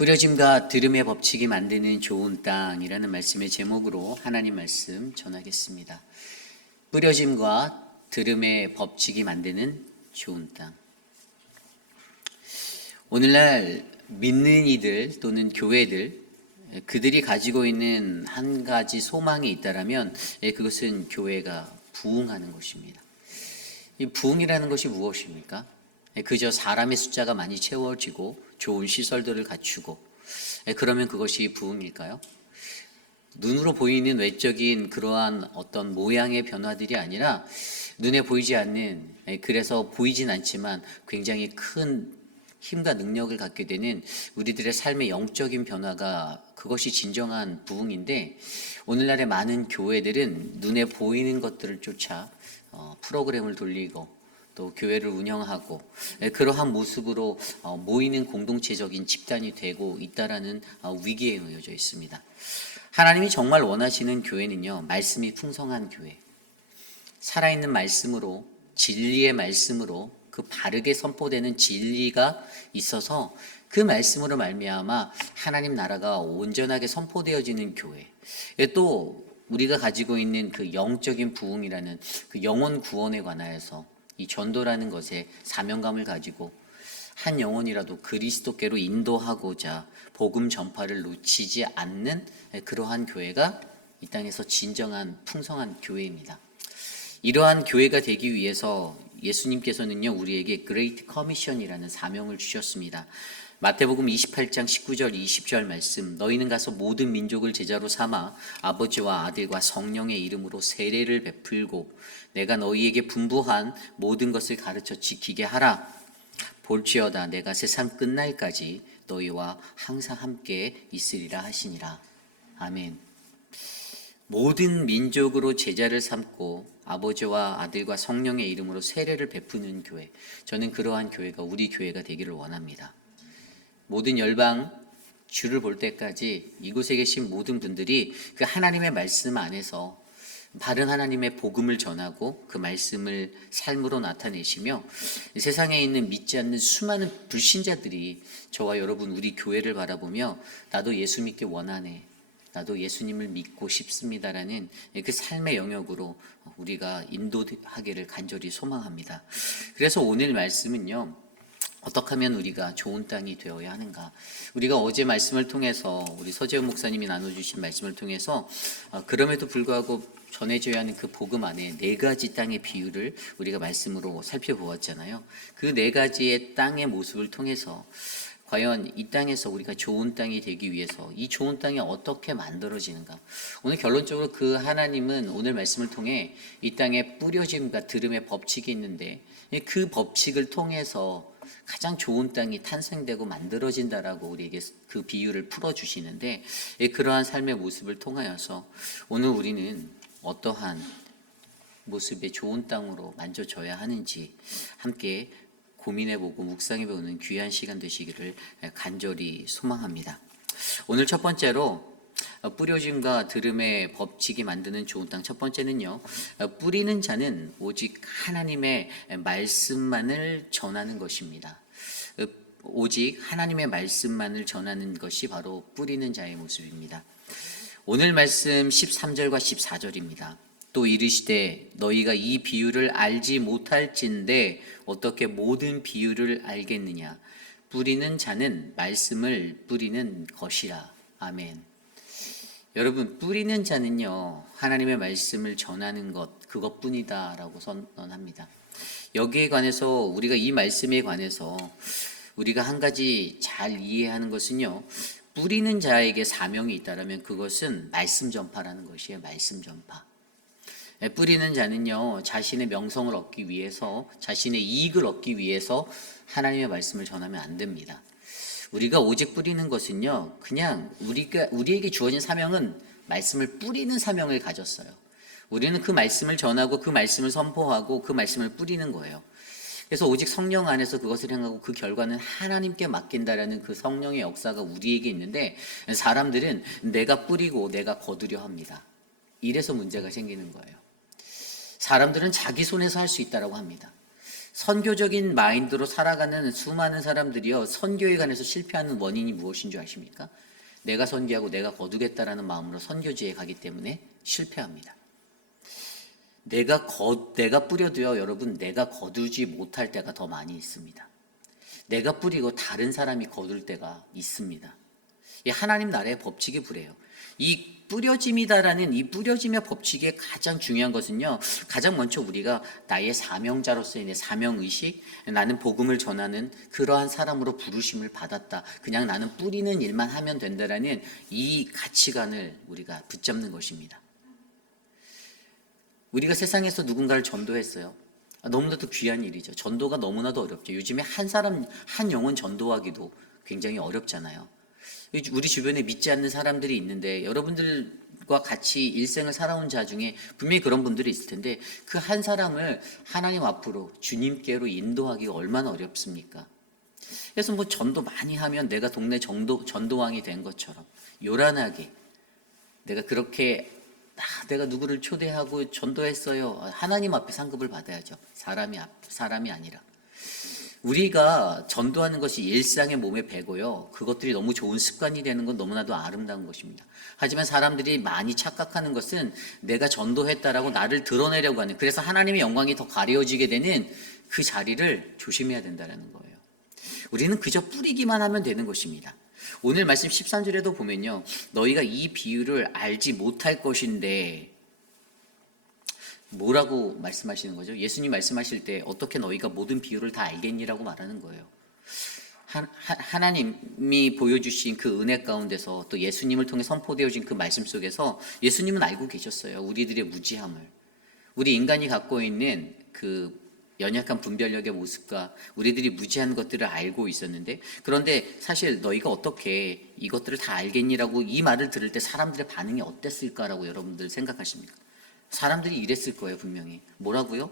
뿌려짐과 들음의 법칙이 만드는 좋은 땅이라는 말씀의 제목으로 하나님 말씀 전하겠습니다. 뿌려짐과 들음의 법칙이 만드는 좋은 땅. 오늘날 믿는 이들 또는 교회들, 그들이 가지고 있는 한 가지 소망이 있다라면 그것은 교회가 부흥하는 것입니다. 이 부흥이라는 것이 무엇입니까? 그저 사람의 숫자가 많이 채워지고 좋은 시설들을 갖추고 그러면 그것이 부흥일까요? 눈으로 보이는 외적인 그러한 어떤 모양의 변화들이 아니라 눈에 보이지 않는, 그래서 보이진 않지만 굉장히 큰 힘과 능력을 갖게 되는 우리들의 삶의 영적인 변화가, 그것이 진정한 부흥인데, 오늘날의 많은 교회들은 눈에 보이는 것들을 쫓아 프로그램을 돌리고 또 교회를 운영하고 그러한 모습으로 모이는 공동체적인 집단이 되고 있다라는 위기에 놓여져 있습니다. 하나님이 정말 원하시는 교회는요, 말씀이 풍성한 교회, 살아있는 말씀으로, 진리의 말씀으로, 그 바르게 선포되는 진리가 있어서 그 말씀으로 말미암아 하나님 나라가 온전하게 선포되어지는 교회, 또 우리가 가지고 있는 그 영적인 부흥이라는 그 영혼 구원에 관하여서 이 전도라는 것에 사명감을 가지고 한 영혼이라도 그리스도께로 인도하고자 복음 전파를 놓치지 않는 그러한 교회가 이 땅에서 진정한 풍성한 교회입니다. 이러한 교회가 되기 위해서 예수님께서는요, 우리에게 그레이트 커미션이라는 사명을 주셨습니다. 마태복음 28장 19절 20절 말씀, 너희는 가서 모든 민족을 제자로 삼아 아버지와 아들과 성령의 이름으로 세례를 베풀고 내가 너희에게 분부한 모든 것을 가르쳐 지키게 하라. 볼지어다 내가 세상 끝날까지 너희와 항상 함께 있으리라 하시니라. 아멘. 모든 민족으로 제자를 삼고 아버지와 아들과 성령의 이름으로 세례를 베푸는 교회, 저는 그러한 교회가 우리 교회가 되기를 원합니다. 모든 열방 주를 볼 때까지 이곳에 계신 모든 분들이 그 하나님의 말씀 안에서 바른 하나님의 복음을 전하고 그 말씀을 삶으로 나타내시며 세상에 있는 믿지 않는 수많은 불신자들이 저와 여러분 우리 교회를 바라보며 나도 예수 믿기 원하네, 나도 예수님을 믿고 싶습니다라는 그 삶의 영역으로 우리가 인도하기를 간절히 소망합니다. 그래서 오늘 말씀은요, 어떻게 하면 우리가 좋은 땅이 되어야 하는가? 우리가 어제 말씀을 통해서, 우리 서재훈 목사님이 나눠주신 말씀을 통해서 그럼에도 불구하고 전해져야 하는 그 복음 안에 네 가지 땅의 비유를 우리가 말씀으로 살펴보았잖아요. 그 네 가지의 땅의 모습을 통해서 과연 이 땅에서 우리가 좋은 땅이 되기 위해서 이 좋은 땅이 어떻게 만들어지는가? 오늘 결론적으로 그 하나님은 오늘 말씀을 통해 이 땅에 뿌려짐과 들음의 법칙이 있는데 그 법칙을 통해서 가장 좋은 땅이 탄생되고 만들어진다라고 우리에게 그 비유를 풀어주시는데, 그러한 삶의 모습을 통하여서 오늘 우리는 어떠한 모습의 좋은 땅으로 만져져야 하는지 함께 고민해보고 묵상해보는 귀한 시간 되시기를 간절히 소망합니다. 오늘 첫 번째로 뿌려짐과 들음의 법칙이 만드는 좋은 땅, 첫 번째는요, 뿌리는 자는 오직 하나님의 말씀만을 전하는 것입니다. 오직 하나님의 말씀만을 전하는 것이 바로 뿌리는 자의 모습입니다. 오늘 말씀 13절과 14절입니다. 또 이르시되 너희가 이 비유를 알지 못할진대 어떻게 모든 비유를 알겠느냐? 뿌리는 자는 말씀을 뿌리는 것이라. 아멘. 여러분, 뿌리는 자는요, 하나님의 말씀을 전하는 것, 그것뿐이다라고 선언합니다. 여기에 관해서, 우리가 이 말씀에 관해서 우리가 한 가지 잘 이해하는 것은요, 뿌리는 자에게 사명이 있다면 그것은 말씀 전파라는 것이에요. 말씀 전파. 뿌리는 자는요, 자신의 명성을 얻기 위해서, 자신의 이익을 얻기 위해서 하나님의 말씀을 전하면 안 됩니다. 우리가 오직 뿌리는 것은요, 그냥 우리에게 주어진 사명은 말씀을 뿌리는 사명을 가졌어요. 우리는 그 말씀을 전하고 그 말씀을 선포하고 그 말씀을 뿌리는 거예요. 그래서 오직 성령 안에서 그것을 행하고 그 결과는 하나님께 맡긴다라는 그 성령의 역사가 우리에게 있는데, 사람들은 내가 뿌리고 내가 거두려 합니다. 이래서 문제가 생기는 거예요. 사람들은 자기 손에서 할 수 있다라고 합니다. 선교적인 마인드로 살아가는 수많은 사람들이요, 선교에 관해서 실패하는 원인이 무엇인 줄 아십니까? 내가 선교하고 내가 거두겠다라는 마음으로 선교지에 가기 때문에 실패합니다. 내가 뿌려도요, 여러분, 내가 거두지 못할 때가 더 많이 있습니다. 내가 뿌리고 다른 사람이 거둘 때가 있습니다. 이 하나님 나라의 법칙이 그래요. 이 뿌려짐이다라는 이 뿌려짐의 법칙의 가장 중요한 것은요, 가장 먼저 우리가 나의 사명자로서의 사명의식, 나는 복음을 전하는 그러한 사람으로 부르심을 받았다, 그냥 나는 뿌리는 일만 하면 된다라는 이 가치관을 우리가 붙잡는 것입니다. 우리가 세상에서 누군가를 전도했어요. 너무나도 귀한 일이죠. 전도가 너무나도 어렵죠. 요즘에 한 사람, 한 영혼 전도하기도 굉장히 어렵잖아요. 우리 주변에 믿지 않는 사람들이 있는데, 여러분들과 같이 일생을 살아온 자 중에 분명히 그런 분들이 있을 텐데, 그 한 사람을 하나님 앞으로 주님께로 인도하기가 얼마나 어렵습니까? 그래서 뭐 전도 많이 하면 내가 동네 전도왕이 된 것처럼 요란하게 내가 그렇게 내가 누구를 초대하고 전도했어요, 하나님 앞에 상급을 받아야죠. 사람이 아니라. 우리가 전도하는 것이 일상의 몸에 배고요, 그것들이 너무 좋은 습관이 되는 건 너무나도 아름다운 것입니다. 하지만 사람들이 많이 착각하는 것은 내가 전도했다라고 나를 드러내려고 하는, 그래서 하나님의 영광이 더 가려지게 되는 그 자리를 조심해야 된다는 거예요. 우리는 그저 뿌리기만 하면 되는 것입니다. 오늘 말씀 13절에도 보면요, 너희가 이 비유를 알지 못할 것인데, 뭐라고 말씀하시는 거죠? 예수님 말씀하실 때 어떻게 너희가 모든 비유를 다 알겠니라고 말하는 거예요. 하나님이 보여주신 그 은혜 가운데서, 또 예수님을 통해 선포되어진 그 말씀 속에서 예수님은 알고 계셨어요. 우리들의 무지함을, 우리 인간이 갖고 있는 그 연약한 분별력의 모습과 우리들이 무지한 것들을 알고 있었는데, 그런데 사실 너희가 어떻게 이것들을 다 알겠니라고 이 말을 들을 때 사람들의 반응이 어땠을까라고 여러분들 생각하십니까? 사람들이 이랬을 거예요, 분명히. 뭐라고요?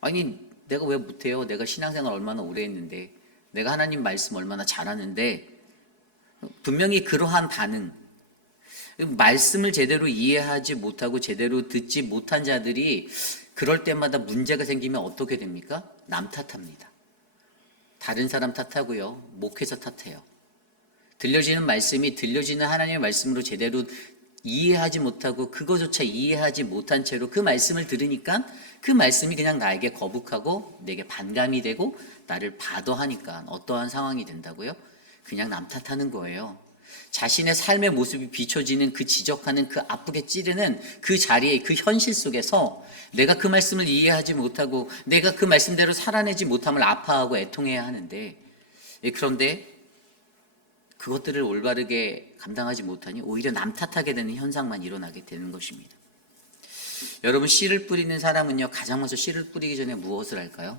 아니, 내가 왜 못해요? 내가 신앙생활 얼마나 오래 했는데, 내가 하나님 말씀 얼마나 잘하는데. 분명히 그러한 반응, 말씀을 제대로 이해하지 못하고 제대로 듣지 못한 자들이 그럴 때마다 문제가 생기면 어떻게 됩니까? 남 탓합니다. 다른 사람 탓하고요, 목회자 탓해요. 들려지는 말씀이 들려지는 하나님의 말씀으로 제대로 이해하지 못하고 그거조차 이해하지 못한 채로 그 말씀을 들으니까 그 말씀이 그냥 나에게 거북하고 내게 반감이 되고 나를 바더하니까 어떠한 상황이 된다고요? 그냥 남 탓하는 거예요. 자신의 삶의 모습이 비춰지는 그 지적하는 그 아프게 찌르는 그 자리에, 그 현실 속에서 내가 그 말씀을 이해하지 못하고 내가 그 말씀대로 살아내지 못함을 아파하고 애통해야 하는데, 그런데 그것들을 올바르게 감당하지 못하니 오히려 남 탓하게 되는 현상만 일어나게 되는 것입니다. 여러분, 씨를 뿌리는 사람은요, 가장 먼저 씨를 뿌리기 전에 무엇을 할까요?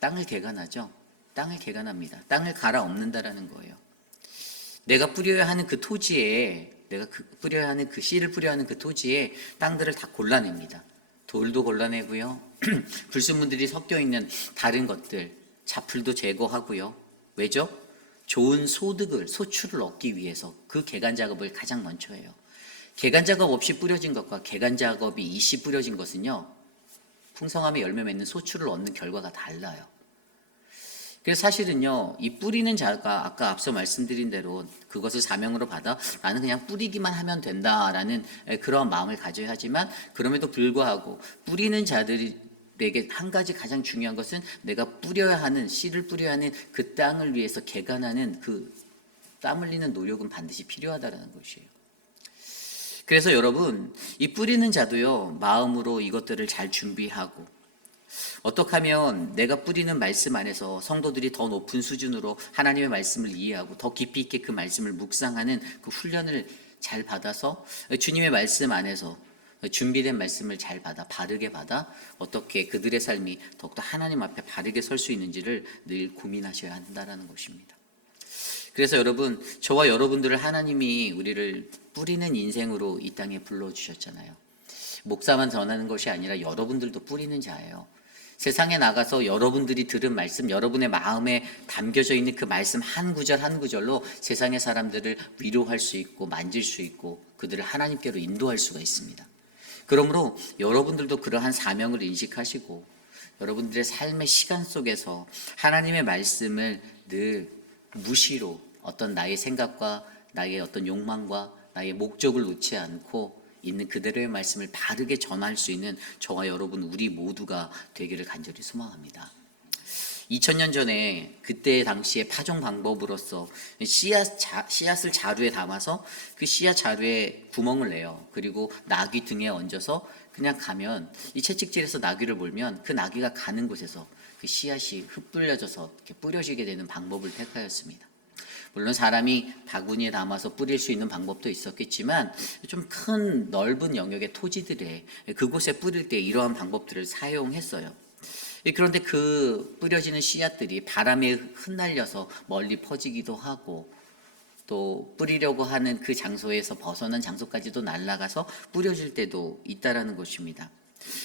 땅을 개간하죠. 땅을 개간합니다. 땅을 갈아엎는다라는 거예요. 내가 뿌려야 하는 그 토지에, 뿌려야 하는 그 씨를 뿌려야 하는 그 토지에 땅들을 다 골라냅니다. 돌도 골라내고요, 불순물들이 섞여 있는 다른 것들, 잡풀도 제거하고요. 왜죠? 좋은 소출을 얻기 위해서 그 개간 작업을 가장 먼저 해요. 개간 작업 없이 뿌려진 것과 개간 작업이 이씨 뿌려진 것은요, 풍성함의 열매 맺는 소출을 얻는 결과가 달라요. 그래서 사실은요, 이 뿌리는 자가 아까 앞서 말씀드린 대로 그것을 사명으로 받아 나는 그냥 뿌리기만 하면 된다라는 그런 마음을 가져야 하지만, 그럼에도 불구하고 뿌리는 자들에게 한 가지 가장 중요한 것은 내가 뿌려야 하는, 씨를 뿌려야 하는 그 땅을 위해서 개간하는 그 땀 흘리는 노력은 반드시 필요하다라는 것이에요. 그래서 여러분, 이 뿌리는 자도요, 마음으로 이것들을 잘 준비하고, 어떻게 하면 내가 뿌리는 말씀 안에서 성도들이 더 높은 수준으로 하나님의 말씀을 이해하고 더 깊이 있게 그 말씀을 묵상하는 그 훈련을 잘 받아서 주님의 말씀 안에서 준비된 말씀을 잘 받아, 바르게 받아 어떻게 그들의 삶이 더욱더 하나님 앞에 바르게 설 수 있는지를 늘 고민하셔야 한다는 것입니다. 그래서 여러분, 저와 여러분들을 하나님이 우리를 뿌리는 인생으로 이 땅에 불러주셨잖아요. 목사만 전하는 것이 아니라 여러분들도 뿌리는 자예요. 세상에 나가서 여러분들이 들은 말씀, 여러분의 마음에 담겨져 있는 그 말씀 한 구절 한 구절로 세상의 사람들을 위로할 수 있고 만질 수 있고 그들을 하나님께로 인도할 수가 있습니다. 그러므로 여러분들도 그러한 사명을 인식하시고 여러분들의 삶의 시간 속에서 하나님의 말씀을 늘 무시로 어떤 나의 생각과 나의 어떤 욕망과 나의 목적을 놓지 않고 있는 그대로의 말씀을 바르게 전할 수 있는 저와 여러분 우리 모두가 되기를 간절히 소망합니다. 2000년 전에 그때 당시의 파종 방법으로서 씨앗을 자루에 담아서 그 씨앗 자루에 구멍을 내요. 그리고 나귀 등에 얹어서 그냥 가면 이 채찍질에서 나귀를 몰면 그 나귀가 가는 곳에서 그 씨앗이 흩뿌려져서 이렇게 뿌려지게 되는 방법을 택하였습니다. 물론 사람이 바구니에 담아서 뿌릴 수 있는 방법도 있었겠지만 좀 큰 넓은 영역의 토지들에 그곳에 뿌릴 때 이러한 방법들을 사용했어요. 그런데 그 뿌려지는 씨앗들이 바람에 흩날려서 멀리 퍼지기도 하고 또 뿌리려고 하는 그 장소에서 벗어난 장소까지도 날아가서 뿌려질 때도 있다라는 것입니다.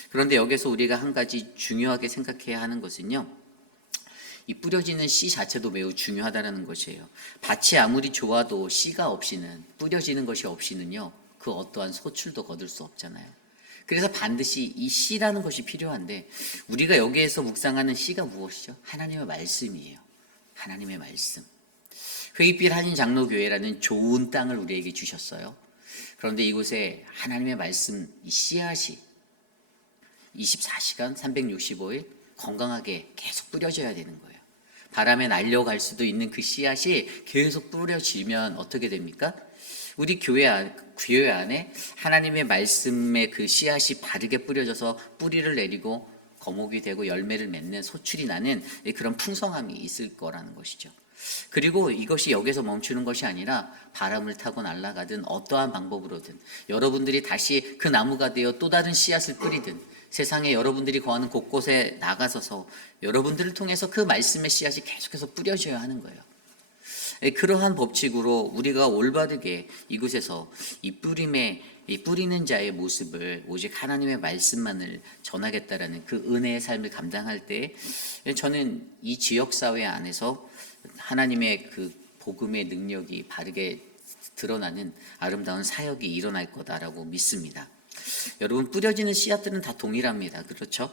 그런데 여기서 우리가 한 가지 중요하게 생각해야 하는 것은요, 이 뿌려지는 씨 자체도 매우 중요하다는 것이에요. 밭이 아무리 좋아도 씨가 없이는, 뿌려지는 것이 없이는요, 그 어떠한 소출도 거둘 수 없잖아요. 그래서 반드시 이 씨라는 것이 필요한데, 우리가 여기에서 묵상하는 씨가 무엇이죠? 하나님의 말씀이에요. 하나님의 말씀. 회의빛 한인 장로교회라는 좋은 땅을 우리에게 주셨어요. 그런데 이곳에 하나님의 말씀, 이 씨앗이 24시간 365일 건강하게 계속 뿌려져야 되는 거예요. 바람에 날려갈 수도 있는 그 씨앗이 계속 뿌려지면 어떻게 됩니까? 우리 교회 안에 하나님의 말씀의 그 씨앗이 바르게 뿌려져서 뿌리를 내리고 거목이 되고 열매를 맺는 소출이 나는 그런 풍성함이 있을 거라는 것이죠. 그리고 이것이 여기서 멈추는 것이 아니라 바람을 타고 날아가든 어떠한 방법으로든 여러분들이 다시 그 나무가 되어 또 다른 씨앗을 뿌리든 세상에 여러분들이 거하는 곳곳에 나가서서 여러분들을 통해서 그 말씀의 씨앗이 계속해서 뿌려져야 하는 거예요. 그러한 법칙으로 우리가 올바르게 이곳에서 이 뿌리는 자의 모습을 오직 하나님의 말씀만을 전하겠다라는 그 은혜의 삶을 감당할 때 저는 이 지역사회 안에서 하나님의 그 복음의 능력이 바르게 드러나는 아름다운 사역이 일어날 거다라고 믿습니다. 여러분, 뿌려지는 씨앗들은 다 동일합니다. 그렇죠?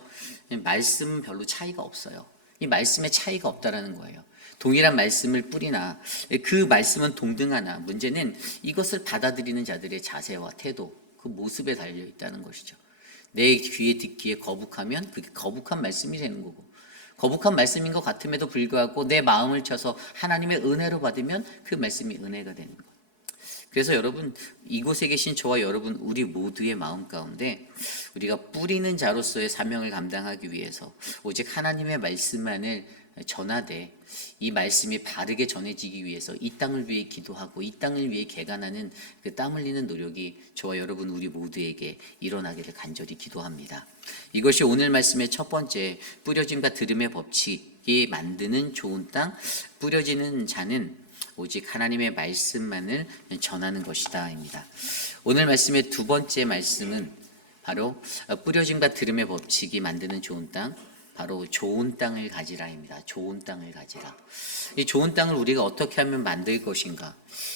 말씀은 별로 차이가 없어요. 이 말씀에 차이가 없다라는 거예요. 동일한 말씀을 뿌리나 그 말씀은 동등하나 문제는 이것을 받아들이는 자들의 자세와 태도, 그 모습에 달려 있다는 것이죠. 내 귀에 듣기에 거북하면 그게 거북한 말씀이 되는 거고, 거북한 말씀인 것 같음에도 불구하고 내 마음을 쳐서 하나님의 은혜로 받으면 그 말씀이 은혜가 되는 것. 그래서 여러분, 이곳에 계신 저와 여러분 우리 모두의 마음 가운데 우리가 뿌리는 자로서의 사명을 감당하기 위해서 오직 하나님의 말씀만을 전하되 이 말씀이 바르게 전해지기 위해서 이 땅을 위해 기도하고 이 땅을 위해 개간하는 그 땀 흘리는 노력이 저와 여러분 우리 모두에게 일어나기를 간절히 기도합니다. 이것이 오늘 말씀의 첫 번째, 뿌려짐과 들음의 법칙이 만드는 좋은 땅, 뿌려지는 자는 오직 하나님의 말씀만을 전하는 것이다입니다. 오늘 말씀의 두 번째 말씀은 바로 뿌려짐과 들음의 법칙이 만드는 좋은 땅, 바로 좋은 땅을 가지라입니다. 좋은 땅을 가지라. 이 좋은 땅을 우리가 어떻게 하면 만들 것인가?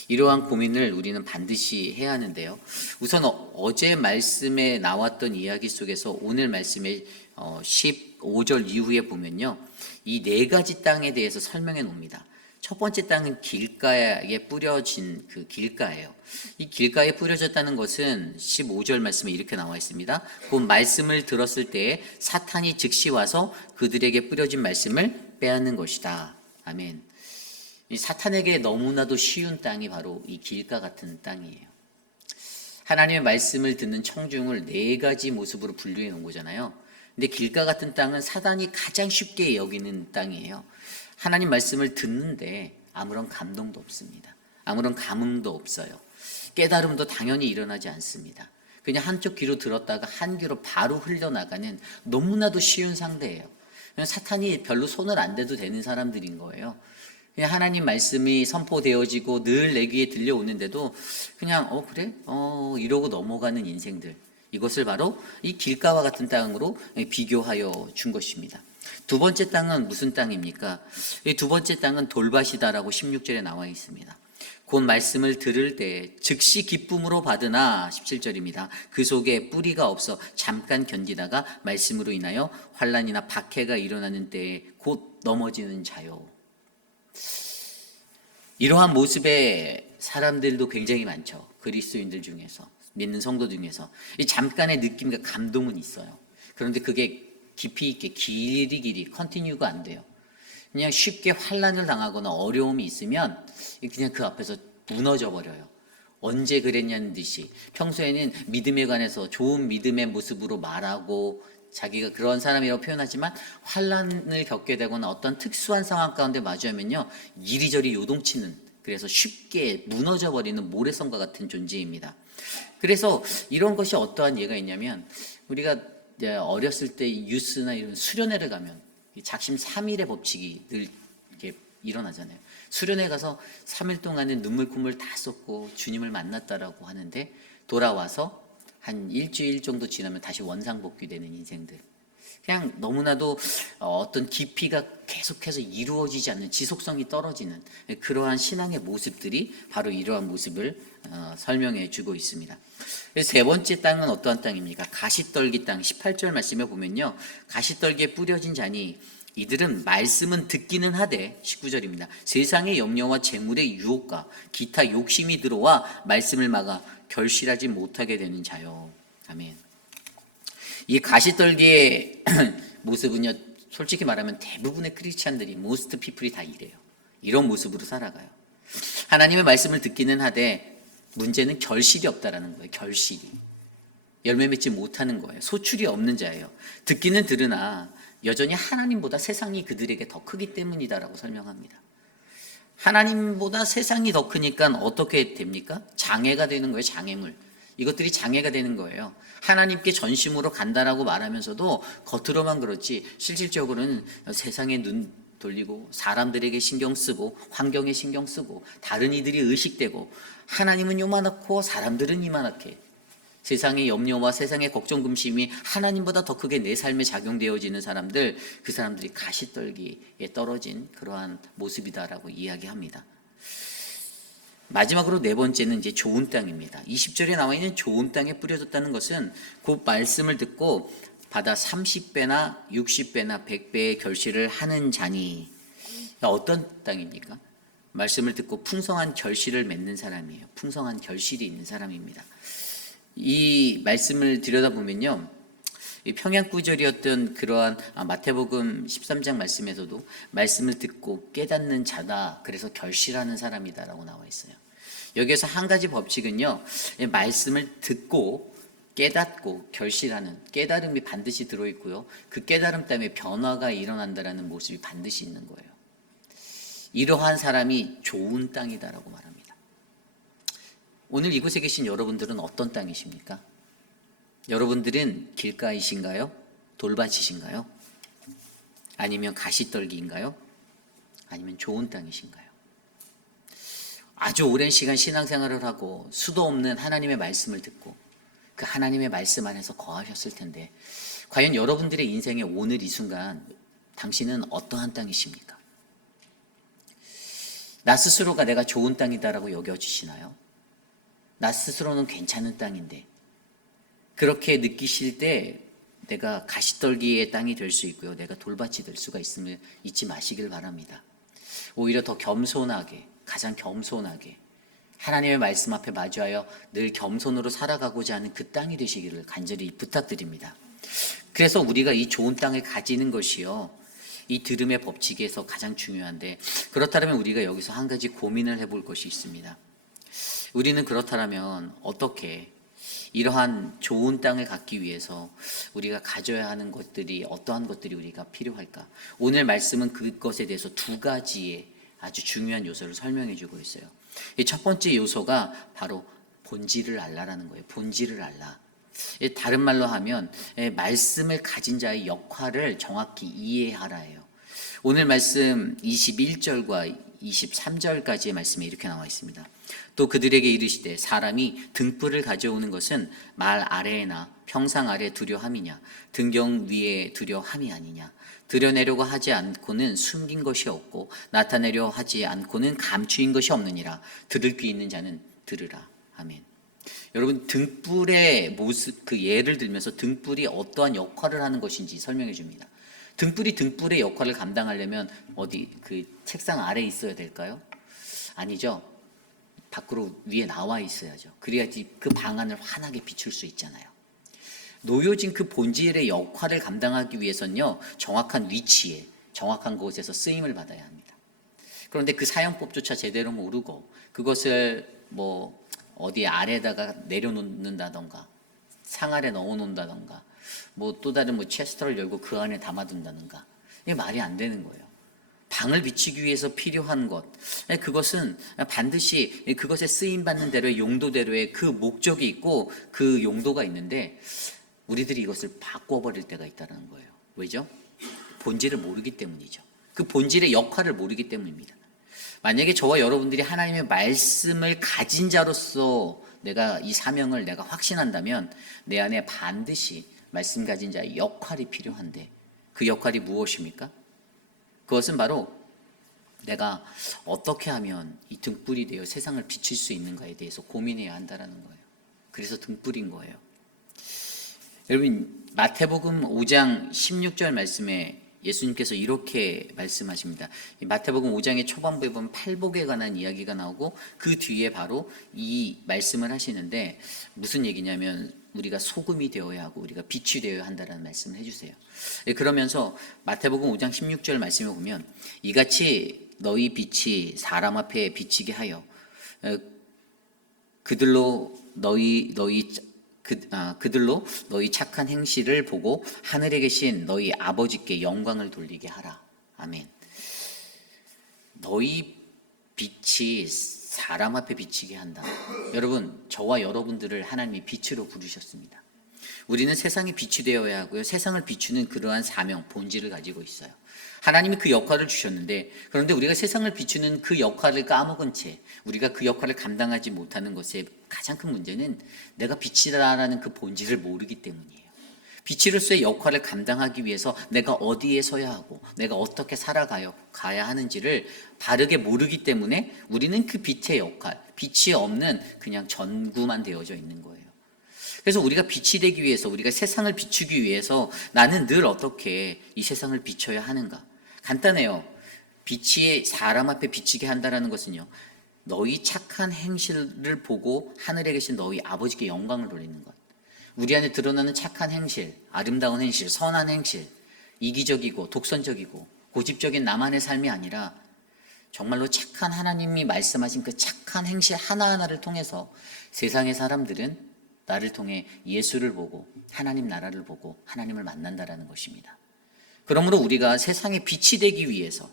이러한 고민을 우리는 반드시 해야 하는데요. 우선 어제 말씀에 나왔던 이야기 속에서 오늘 말씀의 15절 이후에 보면요, 이 네 가지 땅에 대해서 설명해 놓습니다. 첫 번째 땅은 길가에 뿌려진 그 길가예요. 이 길가에 뿌려졌다는 것은 15절 말씀에 이렇게 나와 있습니다. 그 말씀을 들었을 때에 사탄이 즉시 와서 그들에게 뿌려진 말씀을 빼앗는 것이다. 아멘. 이 사탄에게 너무나도 쉬운 땅이 바로 이 길가 같은 땅이에요. 하나님의 말씀을 듣는 청중을 네 가지 모습으로 분류해 놓은 거잖아요. 근데 길가 같은 땅은 사탄이 가장 쉽게 여기는 땅이에요. 하나님 말씀을 듣는데 아무런 감동도 없습니다. 아무런 감흥도 없어요. 깨달음도 당연히 일어나지 않습니다. 그냥 한쪽 귀로 들었다가 한 귀로 바로 흘려나가는 너무나도 쉬운 상대예요. 사탄이 별로 손을 안 대도 되는 사람들인 거예요. 그냥 하나님 말씀이 선포되어지고 늘 내 귀에 들려오는데도 그냥 그래? 이러고 넘어가는 인생들. 이것을 바로 이 길가와 같은 땅으로 비교하여 준 것입니다. 두 번째 땅은 무슨 땅입니까? 이 두 번째 땅은 돌밭이다라고 16절에 나와 있습니다. 곧 말씀을 들을 때 즉시 기쁨으로 받으나 17절입니다. 그 속에 뿌리가 없어 잠깐 견디다가 말씀으로 인하여 환난이나 박해가 일어나는 때에 곧 넘어지는 자요. 이러한 모습의 사람들도 굉장히 많죠. 그리스도인들 중에서, 믿는 성도 중에서 이 잠깐의 느낌과 감동은 있어요. 그런데 그게 깊이 있게 길이 컨티뉴가 안 돼요. 그냥 쉽게 환난을 당하거나 어려움이 있으면 그냥 그 앞에서 무너져 버려요. 언제 그랬냐는 듯이 평소에는 믿음에 관해서 좋은 믿음의 모습으로 말하고 자기가 그런 사람이라고 표현하지만 환난을 겪게 되거나 어떤 특수한 상황 가운데 마주하면요 이리저리 요동치는, 그래서 쉽게 무너져 버리는 모래성과 같은 존재입니다. 그래서 이런 것이 어떠한 예가 있냐면, 우리가 어렸을 때 뉴스나 이런 수련회를 가면 작심 3일의 법칙이 늘 이렇게 일어나잖아요. 수련회 가서 3일 동안은 눈물 콧물 다 쏟고 주님을 만났다라고 하는데, 돌아와서 한 일주일 정도 지나면 다시 원상복귀되는 인생들. 그냥 너무나도 어떤 깊이가 계속해서 이루어지지 않는, 지속성이 떨어지는 그러한 신앙의 모습들이 바로 이러한 모습을 설명해 주고 있습니다. 세 번째 땅은 어떠한 땅입니까? 가시떨기 땅. 18절 말씀에 보면요, 가시떨기에 뿌려진 자니 이들은 말씀은 듣기는 하되, 19절입니다. 세상의 염려와 재물의 유혹과 기타 욕심이 들어와 말씀을 막아 결실하지 못하게 되는 자요. 아멘. 이 가시떨기의 모습은요, 솔직히 말하면 대부분의 크리스찬들이, most people이 다 이래요. 이런 모습으로 살아가요. 하나님의 말씀을 듣기는 하되 문제는 결실이 없다라는 거예요. 결실이 열매 맺지 못하는 거예요. 소출이 없는 자예요. 듣기는 들으나 여전히 하나님보다 세상이 그들에게 더 크기 때문이다라고 설명합니다. 하나님보다 세상이 더 크니까 어떻게 됩니까? 장애가 되는 거예요. 장애물. 이것들이 장애가 되는 거예요. 하나님께 전심으로 간다라고 말하면서도 겉으로만 그렇지 실질적으로는 세상에 눈 돌리고 사람들에게 신경 쓰고 환경에 신경 쓰고 다른 이들이 의식되고, 하나님은 요만하고 사람들은 이만하게, 세상의 염려와 세상의 걱정 근심이 하나님보다 더 크게 내 삶에 작용되어지는 사람들, 그 사람들이 가시떨기에 떨어진 그러한 모습이다라고 이야기합니다. 마지막으로 네 번째는 이제 좋은 땅입니다. 20절에 나와 있는 좋은 땅에 뿌려졌다는 것은 곧 말씀을 듣고 받아 30배나 60배나 100배의 결실을 하는 자니. 어떤 땅입니까? 말씀을 듣고 풍성한 결실을 맺는 사람이에요. 풍성한 결실이 있는 사람입니다. 이 말씀을 들여다보면요, 평양구절이었던 그러한 마태복음 13장 말씀에서도 말씀을 듣고 깨닫는 자다, 그래서 결실하는 사람이다라고 나와 있어요. 여기에서 한 가지 법칙은요, 말씀을 듣고 깨닫고 결실하는 깨달음이 반드시 들어있고요, 그 깨달음 때문에 변화가 일어난다라는 모습이 반드시 있는 거예요. 이러한 사람이 좋은 땅이다라고 말합니다. 오늘 이곳에 계신 여러분들은 어떤 땅이십니까? 여러분들은 길가이신가요? 돌밭이신가요? 아니면 가시떨기인가요? 아니면 좋은 땅이신가요? 아주 오랜 시간 신앙생활을 하고 수도 없는 하나님의 말씀을 듣고 그 하나님의 말씀 안에서 거하셨을 텐데, 과연 여러분들의 인생의 오늘 이 순간 당신은 어떠한 땅이십니까? 나 스스로가 내가 좋은 땅이다라고 여겨지시나요? 나 스스로는 괜찮은 땅인데, 그렇게 느끼실 때 내가 가시떨기의 땅이 될 수 있고요, 내가 돌밭이 될 수가 있음을 잊지 마시길 바랍니다. 오히려 더 겸손하게, 가장 겸손하게 하나님의 말씀 앞에 마주하여 늘 겸손으로 살아가고자 하는 그 땅이 되시기를 간절히 부탁드립니다. 그래서 우리가 이 좋은 땅을 가지는 것이요, 이 들음의 법칙에서 가장 중요한데, 그렇다면 우리가 여기서 한 가지 고민을 해볼 것이 있습니다. 우리는 그렇다면 어떻게 이러한 좋은 땅을 갖기 위해서 우리가 가져야 하는 것들이, 어떠한 것들이 우리가 필요할까? 오늘 말씀은 그것에 대해서 두 가지의 아주 중요한 요소를 설명해 주고 있어요. 이 첫 번째 요소가 바로 본질을 알라라는 거예요. 본질을 알라. 다른 말로 하면 말씀을 가진 자의 역할을 정확히 이해하라예요. 오늘 말씀 21절과 23절까지의 말씀에 이렇게 나와 있습니다. 또 그들에게 이르시되 사람이 등불을 가져오는 것은 말 아래에나 평상 아래 두려함이냐 등경 위에 두려함이 아니냐 드러내려고 하지 않고는 숨긴 것이 없고 나타내려 하지 않고는 감추인 것이 없느니라. 들을 귀 있는 자는 들으라. 아멘. 여러분, 등불의 모습, 그 예를 들면서 등불이 어떠한 역할을 하는 것인지 설명해 줍니다. 등불이 등불의 역할을 감당하려면 어디 그 책상 아래에 있어야 될까요? 아니죠. 밖으로 위에 나와 있어야죠. 그래야지 그 방안을 환하게 비출 수 있잖아요. 놓여진 그 본질의 역할을 감당하기 위해서는요, 정확한 위치에, 정확한 곳에서 쓰임을 받아야 합니다. 그런데 그 사용법조차 제대로 모르고 그것을 뭐 어디 아래에다가 내려놓는다던가 상 아래 넣어놓는다던가 뭐 또 다른 뭐 체스터를 열고 그 안에 담아둔다던가, 이게 말이 안 되는 거예요. 방을 비치기 위해서 필요한 것, 그것은 반드시 그것에 쓰임받는 대로의 용도대로의 그 목적이 있고 그 용도가 있는데 우리들이 이것을 바꿔버릴 때가 있다는 거예요. 왜죠? 본질을 모르기 때문이죠. 그 본질의 역할을 모르기 때문입니다. 만약에 저와 여러분들이 하나님의 말씀을 가진 자로서 내가 이 사명을 내가 확신한다면 내 안에 반드시 말씀 가진 자의 역할이 필요한데, 그 역할이 무엇입니까? 그것은 바로 내가 어떻게 하면 이 등불이 되어 세상을 비칠 수 있는가에 대해서 고민해야 한다는 거예요. 그래서 등불인 거예요. 여러분, 마태복음 5장 16절 말씀에 예수님께서 이렇게 말씀하십니다. 마태복음 5장의 초반부에 보면 팔복에 관한 이야기가 나오고 그 뒤에 바로 이 말씀을 하시는데, 무슨 얘기냐면 우리가 소금이 되어야 하고 우리가 빛이 되어야 한다는 말씀을 해주세요. 그러면서 마태복음 5장 16절 말씀에 보면 이같이 너희 빛이 사람 앞에 비치게 하여 그들로 너희 착한 행실을 보고 하늘에 계신 너희 아버지께 영광을 돌리게 하라. 아멘. 너희 빛이 사람 앞에 비치게 한다. 여러분, 저와 여러분들을 하나님이 빛으로 부르셨습니다. 우리는 세상에 빛이 되어야 하고요, 세상을 비추는 그러한 사명, 본질을 가지고 있어요. 하나님이 그 역할을 주셨는데, 그런데 우리가 세상을 비추는 그 역할을 까먹은 채 우리가 그 역할을 감당하지 못하는 것의 가장 큰 문제는 내가 빛이다라는 그 본질을 모르기 때문이에요. 빛으로서의 역할을 감당하기 위해서 내가 어디에 서야 하고 내가 어떻게 가야 하는지를 바르게 모르기 때문에 우리는 그 빛의 역할, 빛이 없는 그냥 전구만 되어져 있는 거예요. 그래서 우리가 빛이 되기 위해서, 우리가 세상을 비추기 위해서 나는 늘 어떻게 이 세상을 비춰야 하는가? 간단해요. 빛이 사람 앞에 비치게 한다는 것은요, 너희 착한 행실을 보고 하늘에 계신 너희 아버지께 영광을 돌리는 것. 우리 안에 드러나는 착한 행실, 아름다운 행실, 선한 행실, 이기적이고 독선적이고 고집적인 나만의 삶이 아니라 정말로 착한 하나님이 말씀하신 그 착한 행실 하나하나를 통해서 세상의 사람들은 나를 통해 예수를 보고 하나님 나라를 보고 하나님을 만난다라는 것입니다. 그러므로 우리가 세상에 빛이 되기 위해서,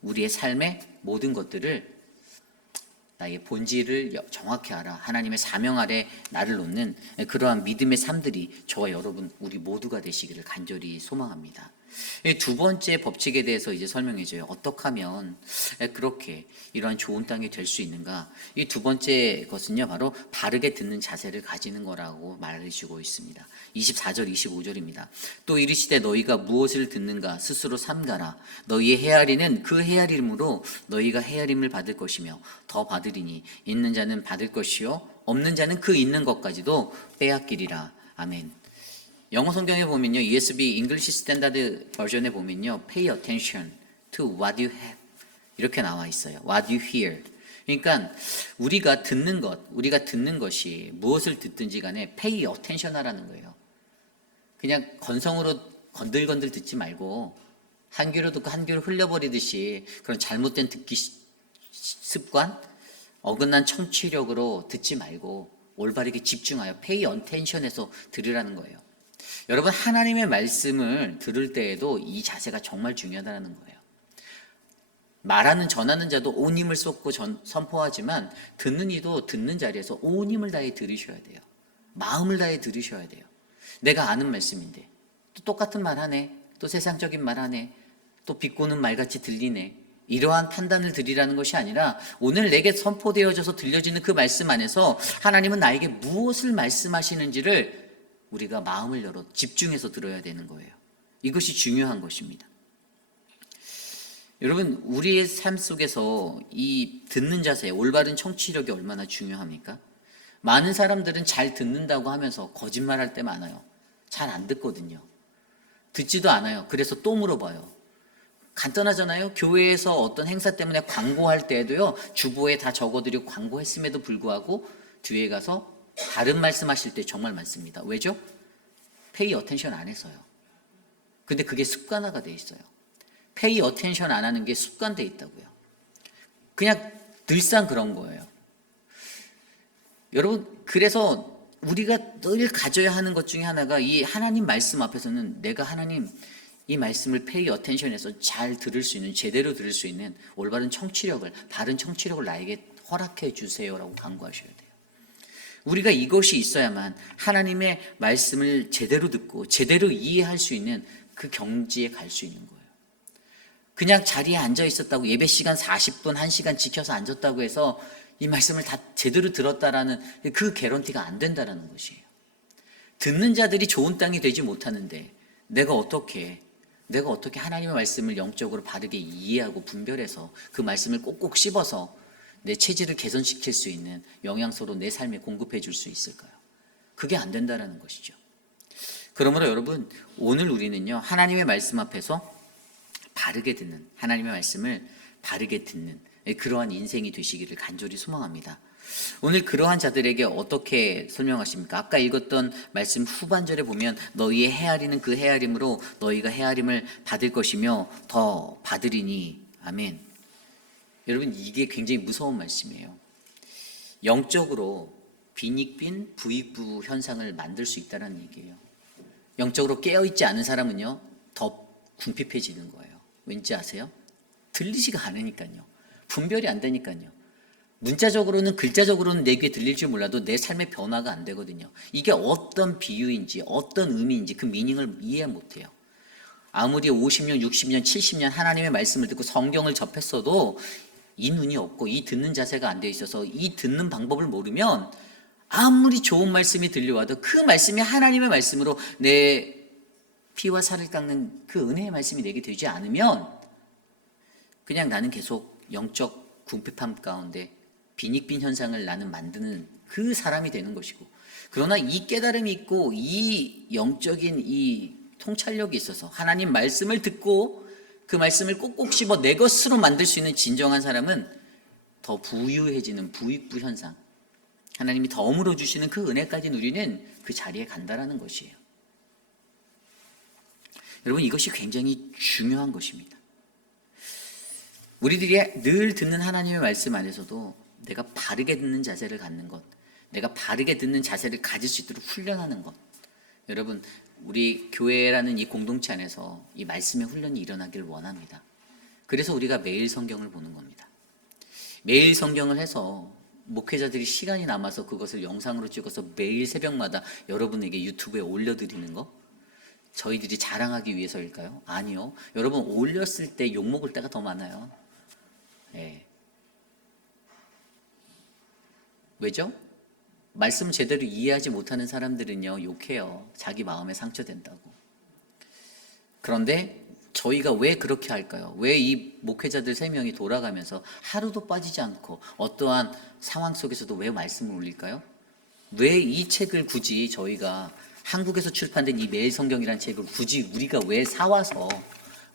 우리의 삶의 모든 것들을, 나의 본질을 정확히 알아 하나님의 사명 아래 나를 놓는 그러한 믿음의 삶들이 저와 여러분, 우리 모두가 되시기를 간절히 소망합니다. 두 번째 법칙에 대해서 이제 설명해줘요. 어떻게 하면 그렇게 이러한 좋은 땅이 될 수 있는가? 이 두 번째 것은요, 바로 바르게 듣는 자세를 가지는 거라고 말해주고 있습니다. 24절 25절입니다. 또 이르시되 너희가 무엇을 듣는가 스스로 삼가라. 너희의 헤아리는 그 헤아림으로 너희가 헤아림을 받을 것이며 더 받으리니 있는 자는 받을 것이요 없는 자는 그 있는 것까지도 빼앗기리라. 아멘. 영어 성경에 보면요, ESV English Standard 버전에 보면요, pay attention to what you have 이렇게 나와 있어요. what you hear. 그러니까 우리가 듣는 것이 무엇을 듣든지 간에 pay attention 하라는 거예요. 그냥 건성으로 건들건들 듣지 말고 한 귀로 듣고 한 귀로 흘려버리듯이 그런 잘못된 듣기 습관, 어긋난 청취력으로 듣지 말고 올바르게 집중하여 pay attention해서 들으라는 거예요. 여러분, 하나님의 말씀을 들을 때에도 이 자세가 정말 중요하다는 거예요. 말하는, 전하는 자도 온 힘을 쏟고 선포하지만 듣는 이도 듣는 자리에서 온 힘을 다해 들으셔야 돼요. 마음을 다해 들으셔야 돼요. 내가 아는 말씀인데 또 똑같은 말 하네. 또 세상적인 말 하네. 또 비꼬는 말같이 들리네. 이러한 판단을 드리라는 것이 아니라 오늘 내게 선포되어져서 들려지는 그 말씀 안에서 하나님은 나에게 무엇을 말씀하시는지를 우리가 마음을 열어 집중해서 들어야 되는 거예요. 이것이 중요한 것입니다. 여러분, 우리의 삶 속에서 이 듣는 자세, 올바른 청취력이 얼마나 중요합니까? 많은 사람들은 잘 듣는다고 하면서 거짓말할 때 많아요. 잘 안 듣거든요. 듣지도 않아요. 그래서 또 물어봐요. 간단하잖아요. 교회에서 어떤 행사 때문에 광고할 때에도요, 주보에 다 적어드리고 광고했음에도 불구하고 뒤에 가서 다른 말씀하실 때 정말 많습니다. 왜죠? 페이 어텐션 안 해서요. 근데 그게 습관화가 돼 있어요. 페이 어텐션 안 하는 게 습관돼 있다고요. 그냥 늘상 그런 거예요. 여러분, 그래서 우리가 늘 가져야 하는 것 중에 하나가 이 하나님 말씀 앞에서는 내가 하나님 이 말씀을 페이 어텐션해서 잘 들을 수 있는, 제대로 들을 수 있는 올바른 청취력을, 바른 청취력을 나에게 허락해 주세요라고 간구하셔야 돼요. 우리가 이것이 있어야만 하나님의 말씀을 제대로 듣고 제대로 이해할 수 있는 그 경지에 갈 수 있는 거예요. 그냥 자리에 앉아 있었다고, 예배 시간 40분, 1시간 지켜서 앉았다고 해서 이 말씀을 다 제대로 들었다라는 그 개런티가 안 된다라는 것이에요. 듣는 자들이 좋은 땅이 되지 못하는데 내가 어떻게 하나님의 말씀을 영적으로 바르게 이해하고 분별해서 그 말씀을 꼭꼭 씹어서 내 체질을 개선시킬 수 있는 영양소로 내 삶에 공급해 줄 수 있을까요? 그게 안 된다라는 것이죠. 그러므로 여러분, 오늘 우리는요, 하나님의 말씀 앞에서 바르게 듣는, 하나님의 말씀을 바르게 듣는 그러한 인생이 되시기를 간절히 소망합니다. 오늘 그러한 자들에게 어떻게 설명하십니까? 아까 읽었던 말씀 후반절에 보면 너희의 헤아리는 그 헤아림으로 너희가 헤아림을 받을 것이며 더 받으리니. 아멘. 여러분, 이게 굉장히 무서운 말씀이에요. 영적으로 빈익빈 부익부 현상을 만들 수 있다는 얘기예요. 영적으로 깨어있지 않은 사람은요, 더 궁핍해지는 거예요. 왠지 아세요? 들리지가 않으니까요. 분별이 안 되니까요. 문자적으로는, 글자적으로는 내 귀에 들릴 줄 몰라도 내 삶의 변화가 안 되거든요. 이게 어떤 비유인지, 어떤 의미인지 그 미닝을 이해 못해요. 아무리 50년, 60년, 70년 하나님의 말씀을 듣고 성경을 접했어도 이 눈이 없고 이 듣는 자세가 안 돼 있어서 이 듣는 방법을 모르면 아무리 좋은 말씀이 들려와도 그 말씀이 하나님의 말씀으로 내 피와 살을 깎는 그 은혜의 말씀이 내게 되지 않으면 그냥 나는 계속 영적 궁핍함 가운데 빈익빈 현상을 나는 만드는 그 사람이 되는 것이고, 그러나 이 깨달음이 있고 이 영적인 이 통찰력이 있어서 하나님 말씀을 듣고 그 말씀을 꼭꼭 씹어 내 것으로 만들 수 있는 진정한 사람은 더 부유해지는 부익부 현상, 하나님이 덤으로 주시는 그 은혜까지 누리는 그 자리에 간다라는 것이에요. 여러분, 이것이 굉장히 중요한 것입니다. 우리들이 늘 듣는 하나님의 말씀 안에서도 내가 바르게 듣는 자세를 갖는 것, 내가 바르게 듣는 자세를 가질 수 있도록 훈련하는 것, 여러분, 우리 교회라는 이 공동체 안에서 이 말씀의 훈련이 일어나길 원합니다. 그래서 우리가 매일 성경을 보는 겁니다. 매일 성경을 해서 목회자들이 시간이 남아서 그것을 영상으로 찍어서 매일 새벽마다 여러분에게 유튜브에 올려드리는 거, 저희들이 자랑하기 위해서일까요? 아니요. 여러분, 올렸을 때 욕먹을 때가 더 많아요. 네. 왜죠? 말씀 제대로 이해하지 못하는 사람들은요, 욕해요. 자기 마음에 상처된다고. 그런데 저희가 왜 그렇게 할까요? 왜 이 목회자들 3명이 돌아가면서 하루도 빠지지 않고 어떠한 상황 속에서도 왜 말씀을 올릴까요? 왜 이 책을 굳이 저희가 한국에서 출판된 이 매일 성경이라는 책을 굳이 우리가 왜 사와서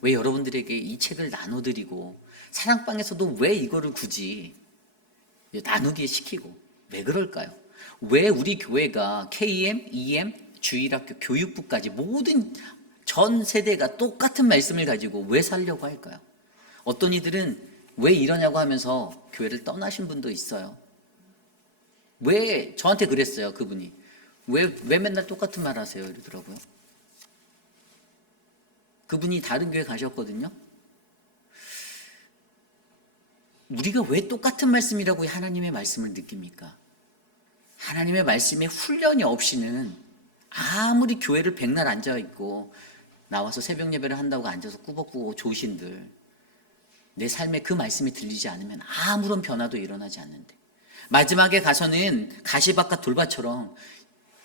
왜 여러분들에게 이 책을 나눠드리고 사랑방에서도 왜 이거를 굳이 나누게 시키고 왜 그럴까요? 왜 우리 교회가 KM, EM, 주일학교, 교육부까지 모든 전 세대가 똑같은 말씀을 가지고 왜 살려고 할까요? 어떤 이들은 왜 이러냐고 하면서 교회를 떠나신 분도 있어요. 왜 저한테 그랬어요, 그분이. 왜 맨날 똑같은 말 하세요? 이러더라고요. 그분이 다른 교회 가셨거든요. 우리가 왜 똑같은 말씀이라고 하나님의 말씀을 느낍니까? 하나님의 말씀에 훈련이 없이는 아무리 교회를 백날 앉아있고 나와서 새벽 예배를 한다고 앉아서 꾸벅꾸벅 조신들, 내 삶에 그 말씀이 들리지 않으면 아무런 변화도 일어나지 않는데, 마지막에 가서는 가시밭과 돌밭처럼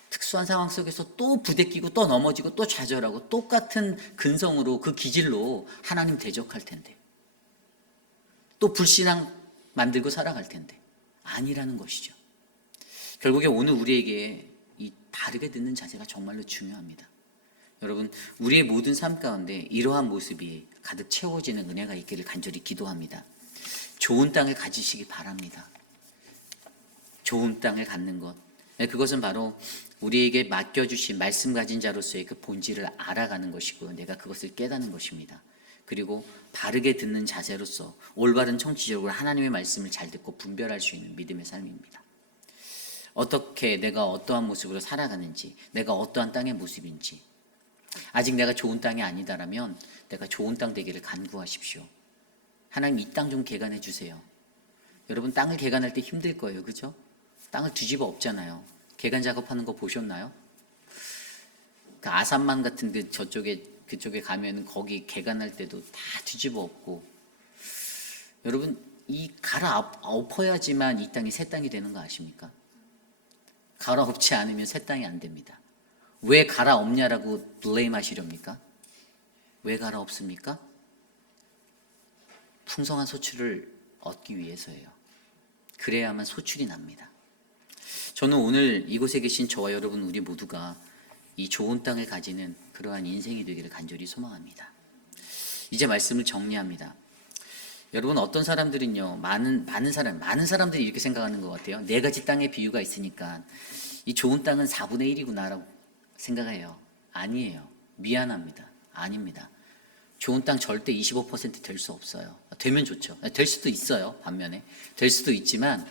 특수한 상황 속에서 또 부대끼고 또 넘어지고 또 좌절하고 똑같은 근성으로 그 기질로 하나님 대적할 텐데, 또 불신앙 만들고 살아갈 텐데 아니라는 것이죠. 결국에 오늘 우리에게 이 바르게 듣는 자세가 정말로 중요합니다. 여러분, 우리의 모든 삶 가운데 이러한 모습이 가득 채워지는 은혜가 있기를 간절히 기도합니다. 좋은 땅을 가지시기 바랍니다. 좋은 땅을 갖는 것, 그것은 바로 우리에게 맡겨주신 말씀 가진 자로서의 그 본질을 알아가는 것이고, 내가 그것을 깨닫는 것입니다. 그리고 바르게 듣는 자세로서 올바른 청취적으로 하나님의 말씀을 잘 듣고 분별할 수 있는 믿음의 삶입니다. 어떻게 내가 어떠한 모습으로 살아가는지, 내가 어떠한 땅의 모습인지, 아직 내가 좋은 땅이 아니다라면 내가 좋은 땅 되기를 간구하십시오. 하나님, 이 땅 좀 개간해 주세요. 여러분, 땅을 개간할 때 힘들 거예요, 그죠? 땅을 뒤집어 엎잖아요. 개간 작업하는 거 보셨나요? 그 아산만 같은 그쪽에 가면은 거기 개간할 때도 다 뒤집어 엎고, 여러분, 이 갈아엎어야지만 이 땅이 새 땅이 되는 거 아십니까? 갈아엎지 않으면 새 땅이 안 됩니다. 왜 갈아엎냐라고 블레임 하시렵니까? 왜 갈아엎습니까? 풍성한 소출을 얻기 위해서예요. 그래야만 소출이 납니다. 저는 오늘 이곳에 계신 저와 여러분 우리 모두가 이 좋은 땅을 가지는 그러한 인생이 되기를 간절히 소망합니다. 이제 말씀을 정리합니다. 여러분, 어떤 사람들은요, 많은 사람들이 이렇게 생각하는 것 같아요. 네 가지 땅의 비유가 있으니까 이 좋은 땅은 4분의 1이구나라고 생각해요. 아니에요. 미안합니다. 아닙니다. 좋은 땅 절대 25% 될 수 없어요. 되면 좋죠. 될 수도 있어요. 반면에 될 수도 있지만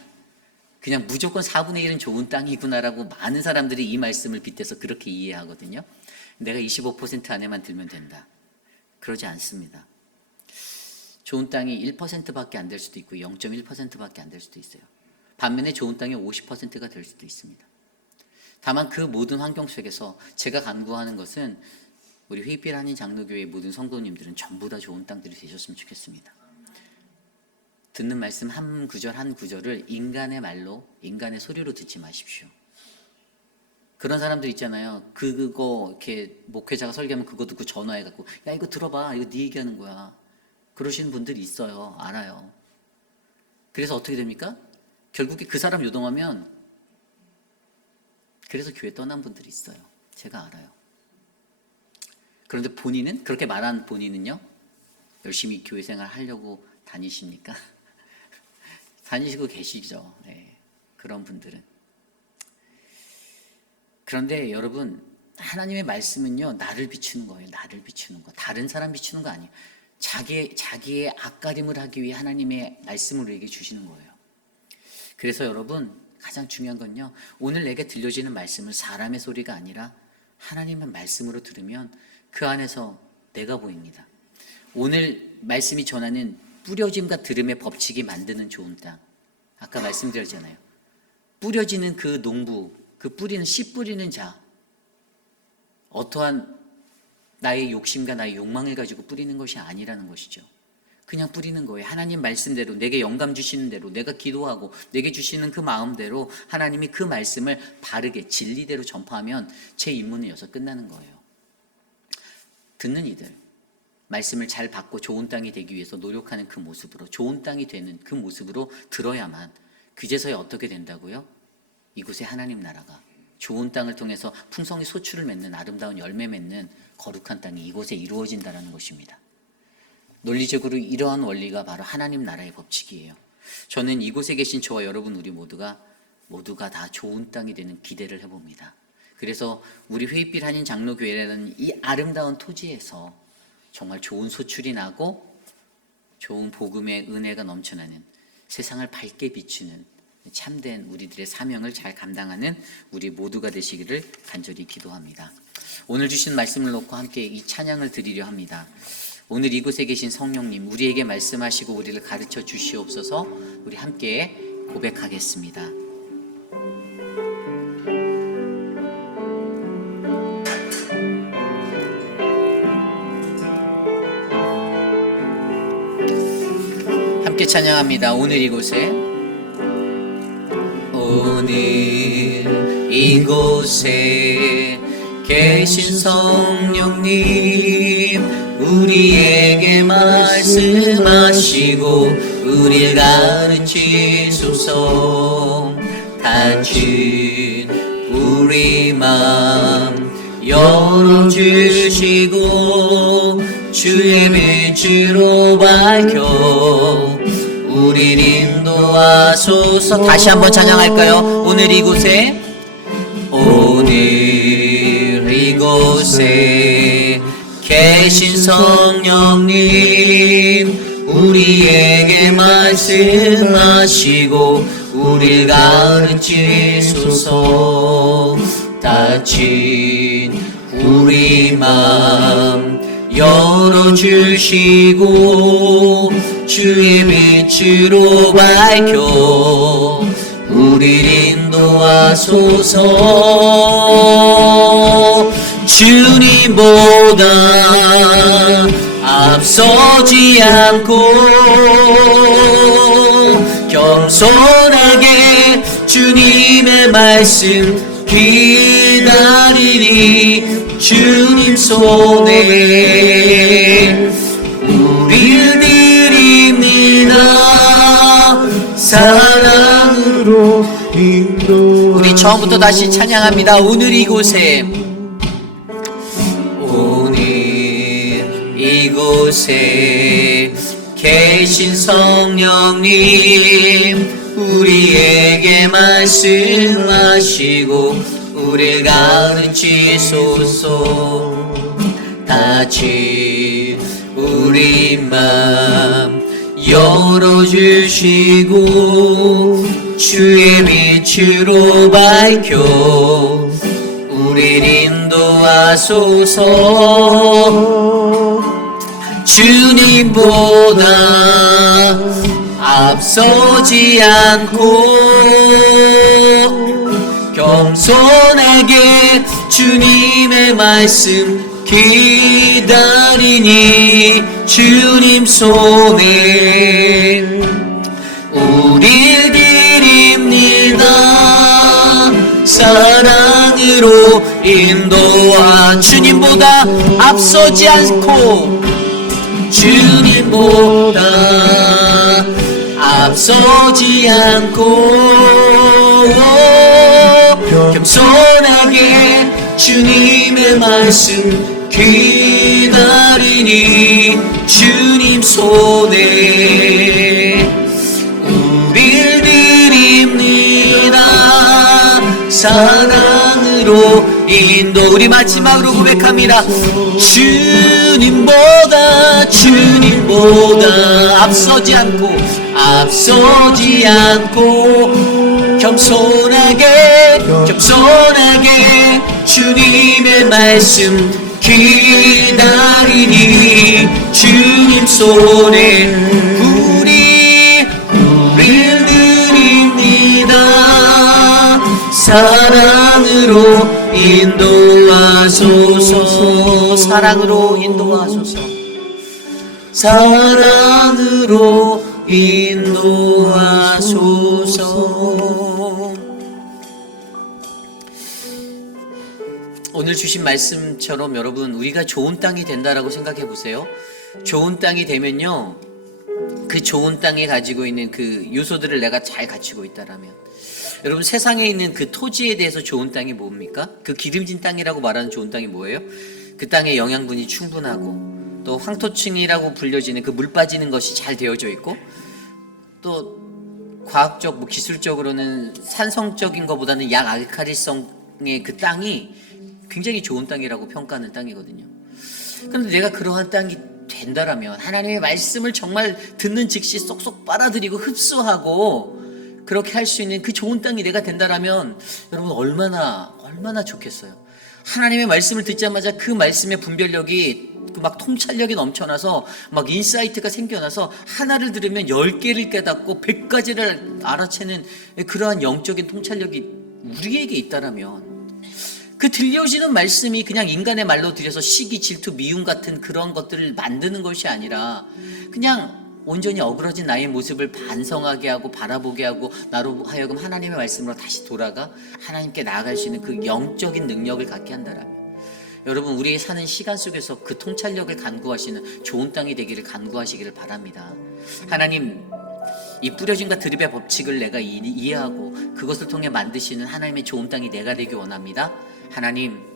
그냥 무조건 4분의 1은 좋은 땅이구나라고 많은 사람들이 이 말씀을 빗대서 그렇게 이해하거든요. 내가 25% 안에만 들면 된다. 그러지 않습니다. 좋은 땅이 1%밖에 안 될 수도 있고 0.1%밖에 안 될 수도 있어요. 반면에 좋은 땅이 50%가 될 수도 있습니다. 다만 그 모든 환경 속에서 제가 간구하는 것은 우리 회빛 한인 장로교회 모든 성도님들은 전부 다 좋은 땅들이 되셨으면 좋겠습니다. 듣는 말씀 한 구절 한 구절을 인간의 말로, 인간의 소리로 듣지 마십시오. 그런 사람들 있잖아요. 그거 이렇게 목회자가 설교하면 그거 듣고 전화해갖고, 야, 이거 들어봐, 이거 네 얘기하는 거야. 그러시는 분들이 있어요. 알아요. 그래서 어떻게 됩니까? 결국에 그 사람 요동하면, 그래서 교회 떠난 분들이 있어요. 제가 알아요. 그런데 본인은, 그렇게 말한 본인은요, 열심히 교회 생활 하려고 다니십니까? 다니시고 계시죠. 네, 그런 분들은. 그런데 여러분, 하나님의 말씀은요, 나를 비추는 거예요. 나를 비추는 거. 다른 사람 비추는 거 아니에요. 자기의 앞가림을 하기 위해 하나님의 말씀을 우리에게 주시는 거예요. 그래서 여러분, 가장 중요한 건요, 오늘 내게 들려지는 말씀을 사람의 소리가 아니라 하나님의 말씀으로 들으면 그 안에서 내가 보입니다. 오늘 말씀이 전하는 뿌려짐과 들음의 법칙이 만드는 좋은 땅. 아까 말씀드렸잖아요. 뿌려지는 그 농부, 그 뿌리는 씨 뿌리는 자, 어떠한 나의 욕심과 나의 욕망을 가지고 뿌리는 것이 아니라는 것이죠. 그냥 뿌리는 거예요. 하나님 말씀대로, 내게 영감 주시는 대로, 내가 기도하고 내게 주시는 그 마음대로 하나님이 그 말씀을 바르게 진리대로 전파하면 제 임무는 여기서 끝나는 거예요. 듣는 이들, 말씀을 잘 받고 좋은 땅이 되기 위해서 노력하는 그 모습으로, 좋은 땅이 되는 그 모습으로 들어야만 그제서야 어떻게 된다고요? 이곳에 하나님 나라가, 좋은 땅을 통해서 풍성히 소출을 맺는, 아름다운 열매 맺는 거룩한 땅이 이곳에 이루어진다는 것입니다. 논리적으로 이러한 원리가 바로 하나님 나라의 법칙이에요. 저는 이곳에 계신 저와 여러분 우리 모두가 다 좋은 땅이 되는 기대를 해봅니다. 그래서 우리 회빛 한인 장로교회라는 이 아름다운 토지에서 정말 좋은 소출이 나고 좋은 복음의 은혜가 넘쳐나는, 세상을 밝게 비추는 참된 우리들의 사명을 잘 감당하는 우리 모두가 되시기를 간절히 기도합니다. 오늘 주신 말씀을 놓고 함께 이 찬양을 드리려 합니다. 오늘 이곳에 계신 성령님, 우리에게 말씀하시고 우리를 가르쳐 주시옵소서. 우리 함께 고백하겠습니다. 함께 찬양합니다. 오늘 이곳에, 오늘 이곳에 계신 성령님, 우리에게 말씀하시고 우리를 가르치소서. 닫힌 우리 맘 열어주시고 주의 빛으로 밝혀 우릴 인도하소서. 다시 한번 찬양할까요? 오늘 이곳에, 오늘 이곳에 계신 성령님, 우리에게 말씀하시고 우릴 가르치소서. 닫힌 우리 맘 열어주시고 주의 빛으로 밝혀 우릴 인도하소서. 주님보다 앞서지 않고 겸손하게 주님의 말씀 기다리니 주님 손에 우릴 드립니다. 사랑으로 인도. 우리 처음부터 다시 찬양합니다. 오늘 이곳에, 오늘 이곳에 계신 성령님, 우리에게 말씀하시고 우릴 가르치소서. 닫힌 우리 맘 열어주시고 주의 빛으로 밝혀 우릴 인도하소서. 주님보다 앞서지 않고 겸손하게 주님의 말씀 기다리니 주님 손에 우릴 드립니다. 사랑으로 인도하. 주님보다 앞서지 않고, 주님보다 앞서지 않고 겸손하게 주님의 말씀 기다리니 주님 손에 우릴 드립니다. 사랑으로 인도. 우리 마지막으로 고백합니다. 주님보다 앞서지 않고 겸손하게 주님의 말씀 기다리니 주님 손에 우릴 드립니다. 사랑으로 인도하소서. 사랑으로 인도하소서. 오늘 주신 말씀처럼 여러분, 우리가 좋은 땅이 된다라고 생각해 보세요. 좋은 땅이 되면요, 그 좋은 땅에 가지고 있는 그 요소들을 내가 잘 갖추고 있다라면, 여러분 세상에 있는 그 토지에 대해서 좋은 땅이 뭡니까? 그 기름진 땅이라고 말하는 좋은 땅이 뭐예요? 그 땅에 영양분이 충분하고, 또 황토층이라고 불려지는 그 물 빠지는 것이 잘 되어져 있고, 또 과학적, 기술적으로는 산성적인 것보다는 약알칼리성의 그 땅이 굉장히 좋은 땅이라고 평가하는 땅이거든요. 그런데 내가 그러한 땅이 된다라면, 하나님의 말씀을 정말 듣는 즉시 쏙쏙 빨아들이고 흡수하고 그렇게 할 수 있는 그 좋은 땅이 내가 된다라면, 여러분 얼마나 좋겠어요. 하나님의 말씀을 듣자마자 그 말씀의 분별력이 막 통찰력이 넘쳐나서 막 인사이트가 생겨나서 하나를 들으면 10개를 깨닫고 100가지를 알아채는 그러한 영적인 통찰력이 우리에게 있다라면, 그 들려오시는 말씀이 그냥 인간의 말로 들여서 시기, 질투, 미움 같은 그런 것들을 만드는 것이 아니라 그냥 온전히 어그러진 나의 모습을 반성하게 하고 바라보게 하고 나로 하여금 하나님의 말씀으로 다시 돌아가 하나님께 나아갈 수 있는 그 영적인 능력을 갖게 한다라면, 여러분 우리의 사는 시간 속에서 그 통찰력을 간구하시는 좋은 땅이 되기를 간구하시기를 바랍니다. 하나님, 이 뿌려짐과 드립의 법칙을 내가 이해하고 그것을 통해 만드시는 하나님의 좋은 땅이 내가 되기 원합니다. 하나님,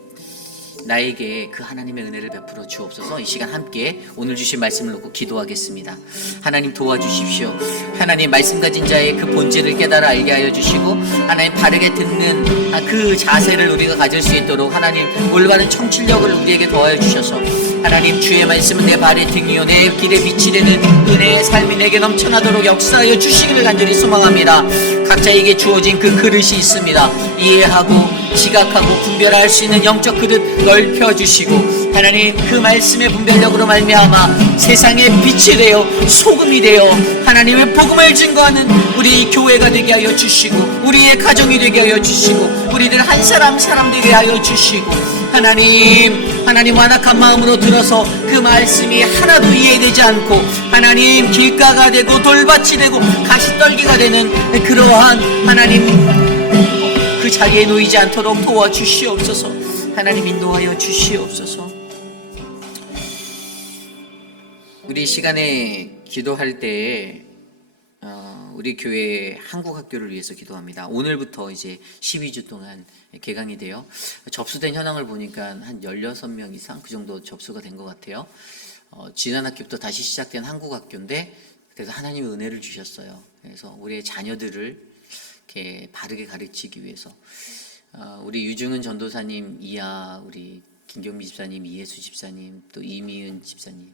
나에게 그 하나님의 은혜를 베풀어 주옵소서. 이 시간 함께 오늘 주신 말씀을 놓고 기도하겠습니다. 하나님 도와주십시오. 하나님, 말씀 가진 자의 그 본질을 깨달아 알게 하여 주시고, 하나님 바르게 듣는 그 자세를 우리가 가질 수 있도록 하나님 올바른 청취력을 우리에게 더하여 주셔서, 하나님 주의 말씀은 내 발의 등이요 내 길에 빛이 되는 은혜의 삶이 내게 넘쳐나도록 역사하여 주시기를 간절히 소망합니다. 각자에게 주어진 그 그릇이 있습니다. 이해하고 지각하고 분별할 수 있는 영적 그릇 넓혀주시고, 하나님 그 말씀의 분별력으로 말미암아 세상의 빛이 되어 소금이 되어 하나님의 복음을 증거하는 우리 교회가 되게 하여 주시고, 우리의 가정이 되게 하여 주시고, 우리들 한 사람 사람 되게 하여 주시고, 하나님 완악한 마음으로 들어서 그 말씀이 하나도 이해되지 않고 하나님 길가가 되고 돌밭이 되고 가시떨기가 되는 그러한 하나님 그 자리에 놓이지 않도록 도와주시옵소서. 하나님 인도하여 주시옵소서. 우리 시간에 기도할 때에 우리 교회 한국학교를 위해서 기도합니다. 오늘부터 이제 12주 동안 개강이 돼요. 접수된 현황을 보니까 한 16명 이상 그 정도 접수가 된 것 같아요. 지난 학기부터 다시 시작된 한국학교인데, 그래서 하나님의 은혜를 주셨어요. 그래서 우리의 자녀들을 이렇게 바르게 가르치기 위해서 우리 유중은 전도사님 이하, 우리 김경미 집사님, 이예수 집사님, 또 이미은 집사님,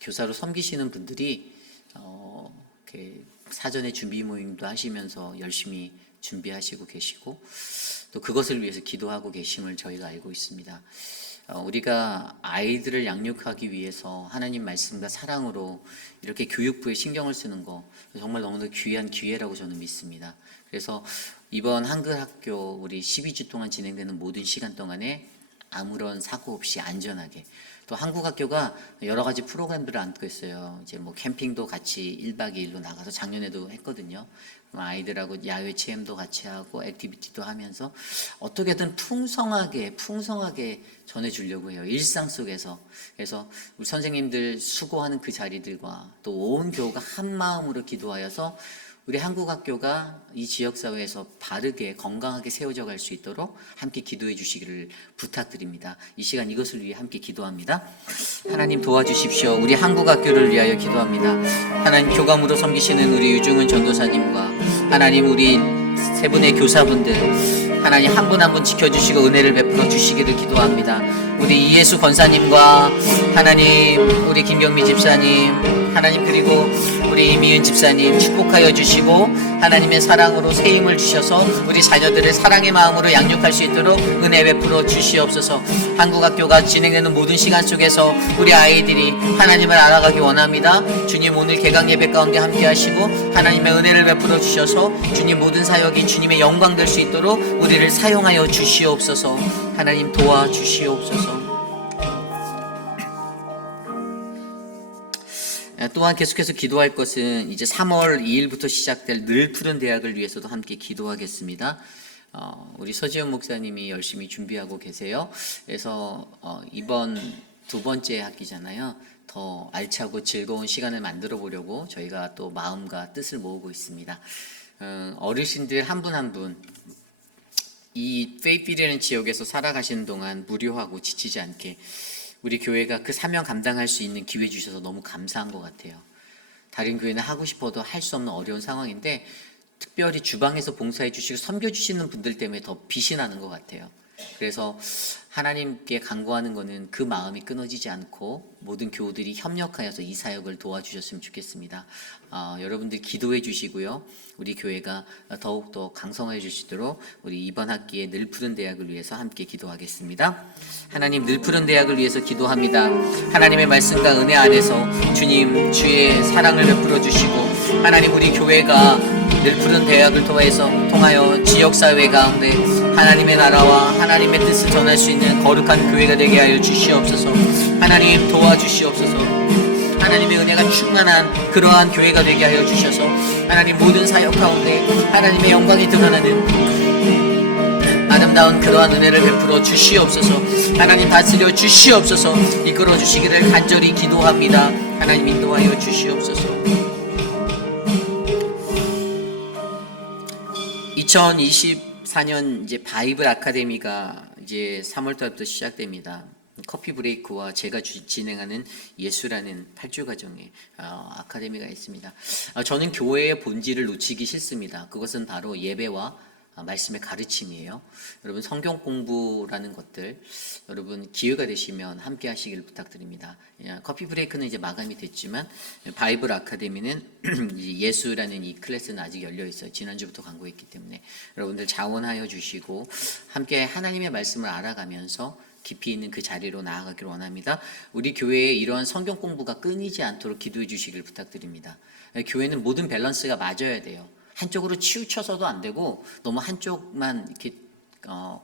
교사로 섬기시는 분들이 이렇게 사전에 준비 모임도 하시면서 열심히 준비하시고 계시고, 또 그것을 위해서 기도하고 계심을 저희가 알고 있습니다. 우리가 아이들을 양육하기 위해서 하나님 말씀과 사랑으로 이렇게 교육부에 신경을 쓰는 거 정말 너무나 귀한 기회라고 저는 믿습니다. 그래서 이번 한글학교 우리 12주 동안 진행되는 모든 시간 동안에 아무런 사고 없이 안전하게, 또 한국학교가 여러 가지 프로그램들을 안고 있어요. 이제 뭐 캠핑도 같이 1박 2일로 나가서 작년에도 했거든요. 아이들하고 야외 체험도 같이 하고 액티비티도 하면서 어떻게든 풍성하게 전해주려고 해요. 일상 속에서. 그래서 우리 선생님들 수고하는 그 자리들과 또 온 교우가 한 마음으로 기도하여서 우리 한국학교가 이 지역사회에서 바르게 건강하게 세워져 갈 수 있도록 함께 기도해 주시기를 부탁드립니다. 이 시간 이것을 위해 함께 기도합니다. 하나님 도와주십시오. 우리 한국학교를 위하여 기도합니다. 하나님 교감으로 섬기시는 우리 유중은 전도사님과 하나님 우리 세 분의 교사분들, 하나님 한 분 한 분 지켜주시고 은혜를 베풀어 주시기를 기도합니다. 우리 이예수 권사님과 하나님 우리 김경미 집사님, 하나님 그리고 우리 이미은 집사님 축복하여 주시고 하나님의 사랑으로 새 힘을 주셔서 우리 자녀들을 사랑의 마음으로 양육할 수 있도록 은혜 베풀어 주시옵소서. 한국학교가 진행되는 모든 시간 속에서 우리 아이들이 하나님을 알아가기 원합니다. 주님 오늘 개강 예배 가운데 함께 하시고 하나님의 은혜를 베풀어 주셔서 주님 모든 사역이 주님의 영광 될 수 있도록 우리를 사용하여 주시옵소서. 하나님 도와주시옵소서. 또한 계속해서 기도할 것은 이제 3월 2일부터 시작될 늘 푸른 대학을 위해서도 함께 기도하겠습니다. 우리 서지현 목사님이 열심히 준비하고 계세요. 그래서 이번 두 번째 학기잖아요. 더 알차고 즐거운 시간을 만들어 보려고 저희가 또 마음과 뜻을 모으고 있습니다. 어르신들 한 분 한 분 이 페이필이라는 지역에서 살아가시는 동안 무료하고 지치지 않게 우리 교회가 그 사명 감당할 수 있는 기회 주셔서 너무 감사한 것 같아요. 다른 교회는 하고 싶어도 할 수 없는 어려운 상황인데 특별히 주방에서 봉사해 주시고 섬겨 주시는 분들 때문에 더 빛이 나는 것 같아요. 그래서 하나님께 간구하는 것은 그 마음이 끊어지지 않고 모든 교우들이 협력하여서 이 사역을 도와주셨으면 좋겠습니다. 여러분들 기도해 주시고요. 우리 교회가 더욱더 강성해 주시도록 우리 이번 학기에 늘 푸른 대학을 위해서 함께 기도하겠습니다. 하나님 늘 푸른 대학을 위해서 기도합니다. 하나님의 말씀과 은혜 안에서 주님 주의 사랑을 베풀어 주시고 하나님 우리 교회가 늘 푸른 대학을 통하여 지역사회 가운데 하나님의 나라와 하나님의 뜻을 전할 수 있는 거룩한 교회가 되게 하여 주시옵소서. 하나님 도와주시옵소서. 하나님의 은혜가 충만한 그러한 교회가 되게 하여 주셔서 하나님 모든 사역 가운데 하나님의 영광이 드러나는 아름다운 그러한 은혜를 베풀어 주시옵소서. 하나님 다스려 주시옵소서. 이끌어 주시기를 간절히 기도합니다. 하나님 인도하여 주시옵소서. 2024년 이제 바이블 아카데미가 이제 3월 달부터 시작됩니다. 커피 브레이크와 제가 진행하는 예수라는 8주 과정의 아카데미가 있습니다. 저는 교회의 본질을 놓치기 싫습니다. 그것은 바로 예배와 말씀의 가르침이에요. 여러분 성경 공부라는 것들 여러분 기회가 되시면 함께 하시길 부탁드립니다. 커피 브레이크는 이제 마감이 됐지만 바이블 아카데미는 예수라는 이 클래스는 아직 열려 있어요. 지난주부터 광고했기 때문에 여러분들 자원하여 주시고 함께 하나님의 말씀을 알아가면서 깊이 있는 그 자리로 나아가기를 원합니다. 우리 교회에 이러한 성경 공부가 끊이지 않도록 기도해 주시길 부탁드립니다. 교회는 모든 밸런스가 맞아야 돼요. 한쪽으로 치우쳐서도 안 되고 너무 한쪽만 이렇게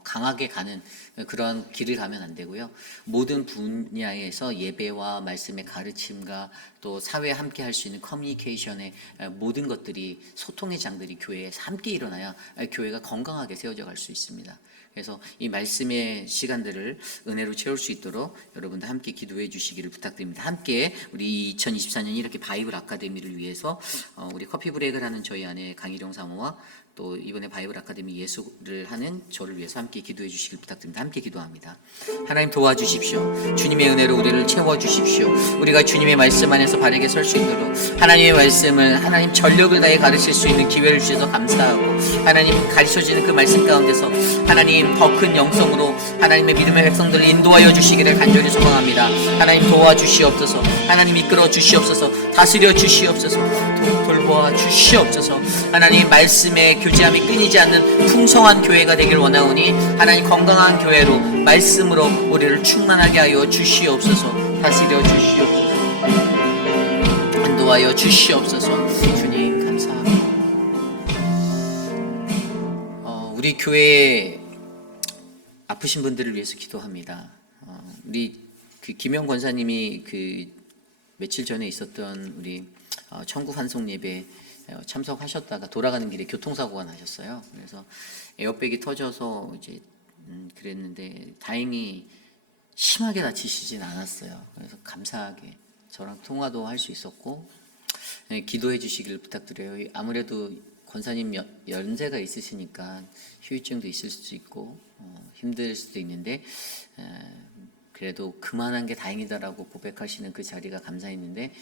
강하게 가는 그런 길을 가면 안 되고요. 모든 분야에서 예배와 말씀의 가르침과 또 사회에 함께 할 수 있는 커뮤니케이션의 모든 것들이 소통의 장들이 교회에서 함께 일어나야 교회가 건강하게 세워져 갈 수 있습니다. 그래서 이 말씀의 시간들을 은혜로 채울 수 있도록 여러분들 함께 기도해 주시기를 부탁드립니다. 함께 우리 2024년 이렇게 바이블 아카데미를 위해서 우리 커피 브레이크를 하는 저희 아내 강희령 사모와 또 이번에 바이블 아카데미 예수를 하는 저를 위해서 함께 기도해 주시길 부탁드립니다. 함께 기도합니다. 하나님 도와주십시오. 주님의 은혜로 우리를 채워주십시오. 우리가 주님의 말씀 안에서 바르게 설 수 있도록 하나님의 말씀을 하나님 전력을 다해 가르칠 수 있는 기회를 주셔서 감사하고 하나님 가르쳐지는 그 말씀 가운데서 하나님 더 큰 영성으로 하나님의 믿음의 백성들을 인도하여 주시기를 간절히 소망합니다. 하나님 도와주시옵소서. 하나님 이끌어 주시옵소서. 다스려 주시옵소서. 돌보아 주시옵소서. 하나님 말씀의 교제함이 끊이지 않는 풍성한 교회가 되길 원하오니 하나님 건강한 교회로 말씀으로 우리를 충만하게 하여 주시옵소서. 다스려 주시옵소서. 인도하여 주시옵소서. 주님 감사합니다. 우리 교회에 아프신 분들을 위해서 기도합니다. 우리 그 김영 권사님이 그 며칠 전에 있었던 우리 천국 환송 예배 참석하셨다가 돌아가는 길에 교통사고가 나셨어요. 그래서 에어백이 터져서 이제 그랬는데 다행히 심하게 다치시진 않았어요. 그래서 감사하게 저랑 통화도 할 수 있었고 기도해 주시기를 부탁드려요. 아무래도 권사님 연세가 있으시니까 후유증도 있을 수도 있고 힘들 수도 있는데 그래도 그만한 게 다행이다라고 고백하시는 그 자리가 감사했는데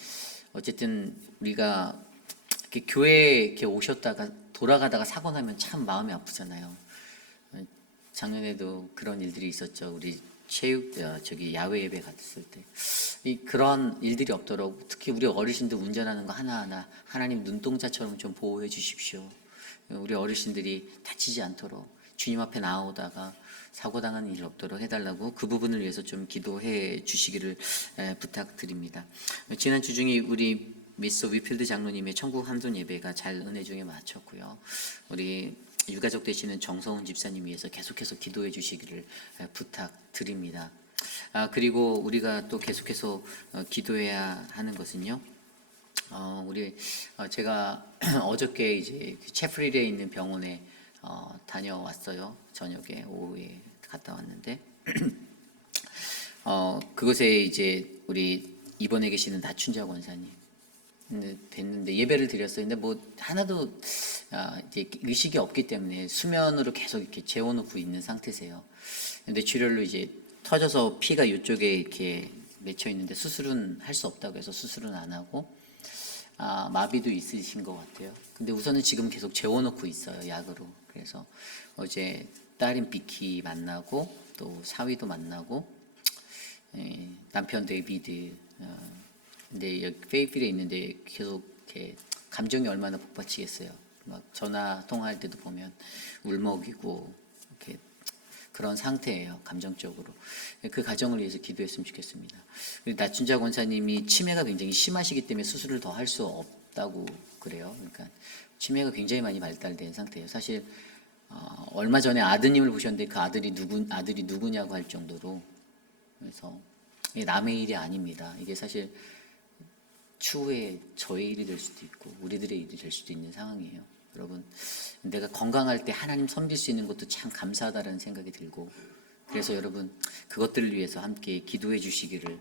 어쨌든 우리가 이렇게 교회에 이렇게 오셨다가 돌아가다가 사고 나면 참 마음이 아프잖아요. 작년에도 그런 일들이 있었죠. 우리 야외 예배 갔을 때 그런 일들이 없도록 특히 우리 어르신들 운전하는 거 하나하나 하나님 눈동자처럼 좀 보호해 주십시오. 우리 어르신들이 다치지 않도록 주님 앞에 나오다가 사고당하는 일이 없도록 해달라고 그 부분을 위해서 좀 기도해 주시기를 부탁드립니다. 지난 주 중에 우리 미스터 위필드 장로님의 천국 함돈 예배가 잘 은혜 중에 마쳤고요. 우리 유가족 되시는 정서훈 집사님 위해서 계속해서 기도해 주시기를 부탁드립니다. 그리고 우리가 또 계속해서 기도해야 하는 것은요. 제가 어저께 이제 체프릴에 있는 병원에 다녀왔어요. 저녁에 오후에 갔다 왔는데 그곳에 이제 우리 입원해 계시는 나춘자 권사님 됐는데 예배를 드렸어요. 근데 뭐 하나도 이제 의식이 없기 때문에 수면으로 계속 이렇게 재워놓고 있는 상태세요. 근데 출혈로 이제 터져서 피가 이쪽에 이렇게 맺혀 있는데 수술은 할 수 없다고 해서 수술은 안 하고 마비도 있으신 것 같아요. 근데 우선은 지금 계속 재워놓고 있어요, 약으로. 그래서 어제 딸인 비키 만나고 또 사위도 만나고 남편 데이비드 근데 여기 페이필에 있는데 계속 이렇게 감정이 얼마나 복받치겠어요. 막 전화 통화할 때도 보면 울먹이고 이렇게 그런 상태예요, 감정적으로. 그 가정을 위해서 기도했으면 좋겠습니다. 나춘자 권사님이 치매가 굉장히 심하시기 때문에 수술을 더 할 수 없다고 그래요. 그러니까 치매가 굉장히 많이 발달된 상태예요. 사실 얼마 전에 아드님을 보셨는데 그 아들이 누구냐고 할 정도로. 그래서 이게 남의 일이 아닙니다. 이게 사실 추후에 저의 일이 될 수도 있고 우리들의 일이 될 수도 있는 상황이에요. 여러분, 내가 건강할 때 하나님 섬길 수 있는 것도 참 감사하다라는 생각이 들고, 그래서 여러분 그것들을 위해서 함께 기도해 주시기를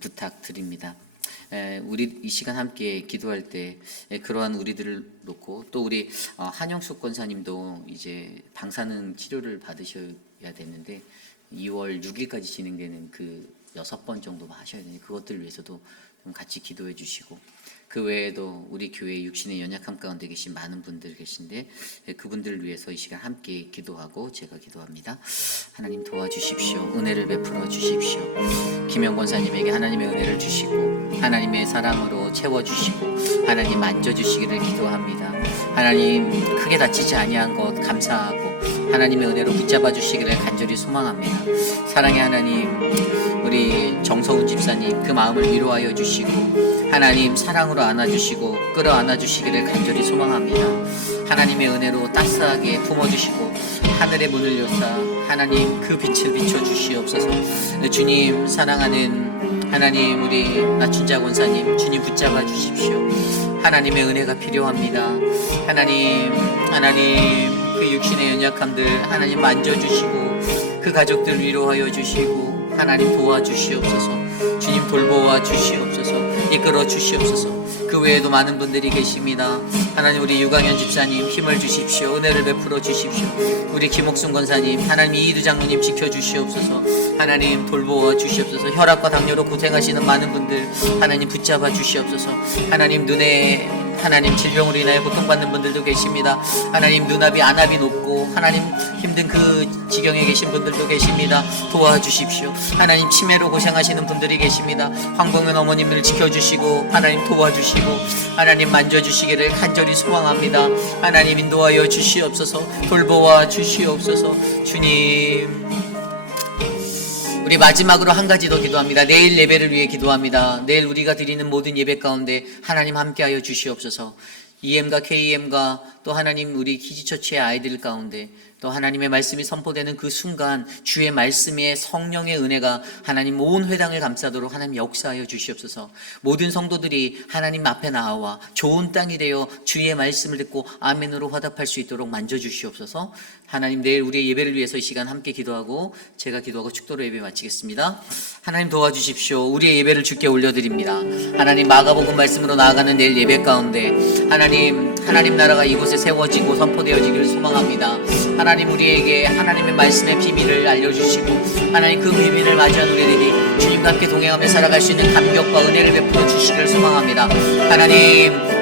부탁드립니다. 우리 이 시간 함께 기도할 때 그러한 우리들을 놓고, 또 우리 한영숙 권사님도 이제 방사능 치료를 받으셔야 되는데 2월 6일까지 진행되는 그 6번 정도 하셔야 되는데, 그것들을 위해서도 좀 같이 기도해 주시고, 그 외에도 우리 교회 육신의 연약함 가운데 계신 많은 분들 계신데 그분들을 위해서 이 시간 함께 기도하고 제가 기도합니다. 하나님 도와주십시오. 은혜를 베풀어 주십시오. 김영 권사님에게 하나님의 은혜를 주시고 하나님의 사랑으로 채워주시고 하나님 만져주시기를 기도합니다. 하나님 크게 다치지 아니한 것 감사하고 하나님의 은혜로 붙잡아 주시기를 간절히 소망합니다. 사랑의 하나님, 우리 정서훈 집사님 그 마음을 위로하여 주시고 하나님 사랑으로 안아주시고 끌어안아 주시기를 간절히 소망합니다. 하나님의 은혜로 따스하게 품어주시고 하늘의 문을 여사 하나님 그 빛을 비춰주시옵소서. 주님 사랑하는 하나님, 우리 나춘자 권사님 주님 붙잡아 주십시오. 하나님의 은혜가 필요합니다. 하나님 그 육신의 연약함들 하나님 만져주시고 그 가족들 위로하여 주시고 하나님 도와주시옵소서. 주님 돌보아 주시옵소서. 이끌어 주시옵소서. 그 외에도 많은 분들이 계십니다. 하나님, 우리 유강현 집사님 힘을 주십시오. 은혜를 베풀어 주십시오. 우리 김옥순 권사님, 하나님 이희두 장로님 지켜주시옵소서. 하나님 돌보아 주시옵소서. 혈압과 당뇨로 고생하시는 많은 분들 하나님 붙잡아 주시옵소서. 하나님 눈에 하나님 질병으로 인하여 고통받는 분들도 계십니다. 하나님 눈압이 안압이 높고 하나님 힘든 그 지경에 계신 분들도 계십니다. 도와주십시오. 하나님 치매로 고생하시는 분들이 계십니다. 황봉은 어머님을 지켜주시고 하나님 도와주시고 하나님 만져주시기를 간절히 소망합니다. 하나님 인도하여 주시옵소서. 돌보아 주시옵소서. 주님, 우리 마지막으로 한 가지 더 기도합니다. 내일 예배를 위해 기도합니다. 내일 우리가 드리는 모든 예배 가운데 하나님 함께하여 주시옵소서. EM과 KEM과 또 하나님 우리 키즈처치의 아이들 가운데 또 하나님의 말씀이 선포되는 그 순간 주의 말씀의 성령의 은혜가 하나님 온 회당을 감싸도록 하나님 역사하여 주시옵소서. 모든 성도들이 하나님 앞에 나와 좋은 땅이 되어 주의 말씀을 듣고 아멘으로 화답할 수 있도록 만져주시옵소서. 하나님, 내일 우리의 예배를 위해서 이 시간 함께 기도하고 제가 기도하고 축도로 예배 마치겠습니다. 하나님 도와주십시오. 우리의 예배를 주께 올려드립니다. 하나님, 마가복음 말씀으로 나아가는 내일 예배 가운데 하나님 나라가 이곳에 세워지고 선포되어지기를 소망합니다. 하나님, 우리에게 하나님의 말씀의 비밀을 알려주시고 하나님 그 비밀을 맞이한 우리들이 주님과 함께 동행하며 살아갈 수 있는 감격과 은혜를 베풀어 주시기를 소망합니다.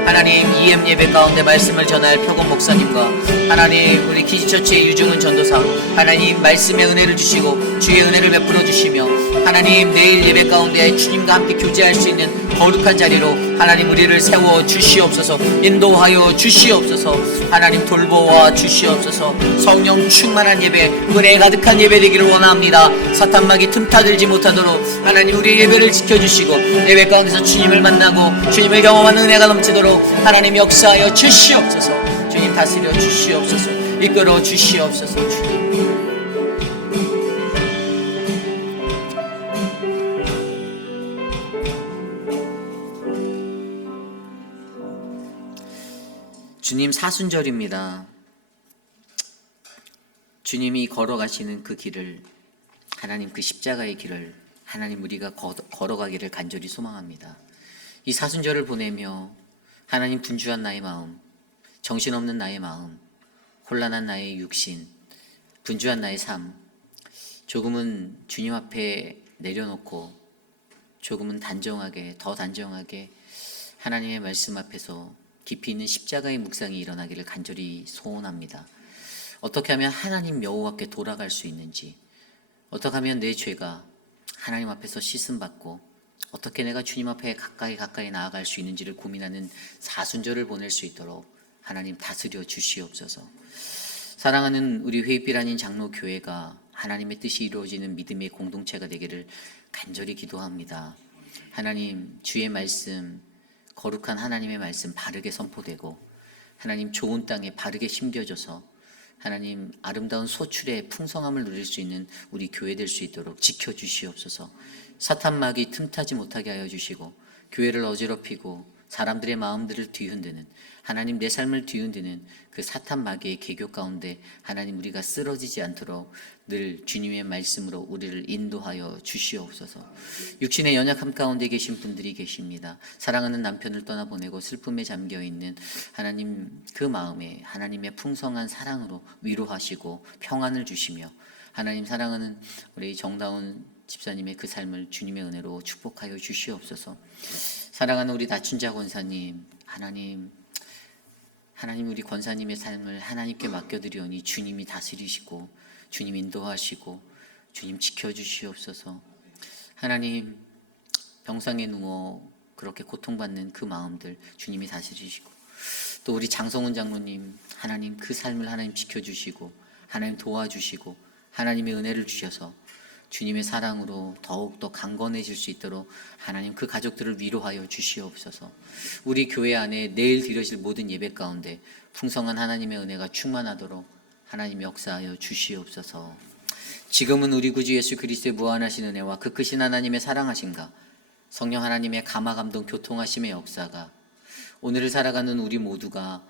하나님 EM 예배 가운데 말씀을 전할 표건 목사님과 하나님 우리 키즈처치의 유중은 전도사, 하나님 말씀의 은혜를 주시고 주의 은혜를 베풀어 주시며 하나님 내일 예배 가운데 주님과 함께 교제할 수 있는 거룩한 자리로 하나님 우리를 세워 주시옵소서. 인도하여 주시옵소서. 하나님 돌보아 주시옵소서. 성령 충만한 예배, 은혜 가득한 예배 되기를 원합니다. 사탄막이 틈타들지 못하도록 하나님 우리의 예배를 지켜주시고 예배 가운데서 주님을 만나고 주님을 경험하는 은혜가 넘치도록 하나님 역사하여 주시옵소서. 주님 다스려 주시옵소서. 이끌어 주시옵소서. 주님, 주님 사순절입니다. 주님이 걸어가시는 그 길을, 하나님 그 십자가의 길을 하나님 우리가 걸어가기를 간절히 소망합니다. 이 사순절을 보내며 하나님 분주한 나의 마음, 정신없는 나의 마음, 혼란한 나의 육신, 분주한 나의 삶, 조금은 주님 앞에 내려놓고 조금은 단정하게, 더 단정하게 하나님의 말씀 앞에서 깊이 있는 십자가의 묵상이 일어나기를 간절히 소원합니다. 어떻게 하면 하나님 여호와께 돌아갈 수 있는지, 어떻게 하면 내 죄가 하나님 앞에서 씻음받고 어떻게 내가 주님 앞에 가까이 나아갈 수 있는지를 고민하는 사순절을 보낼 수 있도록 하나님 다스려 주시옵소서. 사랑하는 우리 회의빛 아닌 장로교회가 하나님의 뜻이 이루어지는 믿음의 공동체가 되기를 간절히 기도합니다. 하나님 주의 말씀, 거룩한 하나님의 말씀 바르게 선포되고 하나님 좋은 땅에 바르게 심겨져서 하나님 아름다운 소출의 풍성함을 누릴 수 있는 우리 교회 될 수 있도록 지켜주시옵소서. 사탄막이 틈타지 못하게 하여 주시고 교회를 어지럽히고 사람들의 마음들을 뒤흔드는, 하나님 내 삶을 뒤흔드는 그 사탄 마귀의 계교 가운데 하나님 우리가 쓰러지지 않도록 늘 주님의 말씀으로 우리를 인도하여 주시옵소서. 육신의 연약함 가운데 계신 분들이 계십니다. 사랑하는 남편을 떠나보내고 슬픔에 잠겨있는 하나님, 그 마음에 하나님의 풍성한 사랑으로 위로하시고 평안을 주시며, 하나님 사랑하는 우리 정다운 집사님의 그 삶을 주님의 은혜로 축복하여 주시옵소서. 사랑하는 우리 다춘자 권사님, 하나님 우리 권사님의 삶을 하나님께 맡겨드리오니 주님이 다스리시고 주님 인도하시고 주님 지켜주시옵소서. 하나님 병상에 누워 그렇게 고통받는 그 마음들 주님이 다스리시고, 또 우리 장성훈 장로님 하나님 그 삶을 하나님 지켜주시고 하나님 도와주시고 하나님의 은혜를 주셔서 주님의 사랑으로 더욱더 강건해질 수 있도록 하나님 그 가족들을 위로하여 주시옵소서. 우리 교회 안에 내일 드려질 모든 예배 가운데 풍성한 하나님의 은혜가 충만하도록 하나님 역사하여 주시옵소서. 지금은 우리 구주 예수 그리스도의 무한하신 은혜와 그 크신 하나님의 사랑하심과 성령 하나님의 감화 감동 교통하심의 역사가 오늘을 살아가는 우리 모두가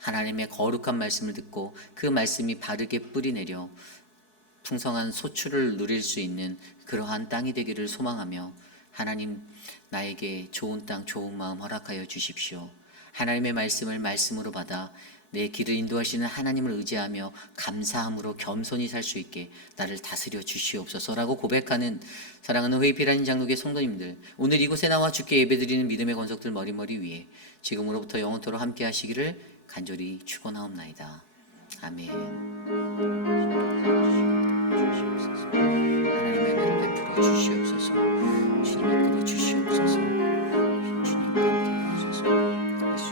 하나님의 거룩한 말씀을 듣고 그 말씀이 바르게 뿌리내려 풍성한 소출을 누릴 수 있는 그러한 땅이 되기를 소망하며, 하나님 나에게 좋은 땅 좋은 마음 허락하여 주십시오. 하나님의 말씀을 말씀으로 받아 내 길을 인도하시는 하나님을 의지하며 감사함으로 겸손히 살 수 있게 나를 다스려 주시옵소서라고 고백하는 사랑하는 회의피라인 장로교회 성도님들, 오늘 이곳에 나와 주께 예배드리는 믿음의 권속들 머리머리 위에 지금으로부터 영원토록 함께 하시기를 간절히 축원하옵나이다. 아멘. 하나님의 은혜를 베풀어 주시옵소서.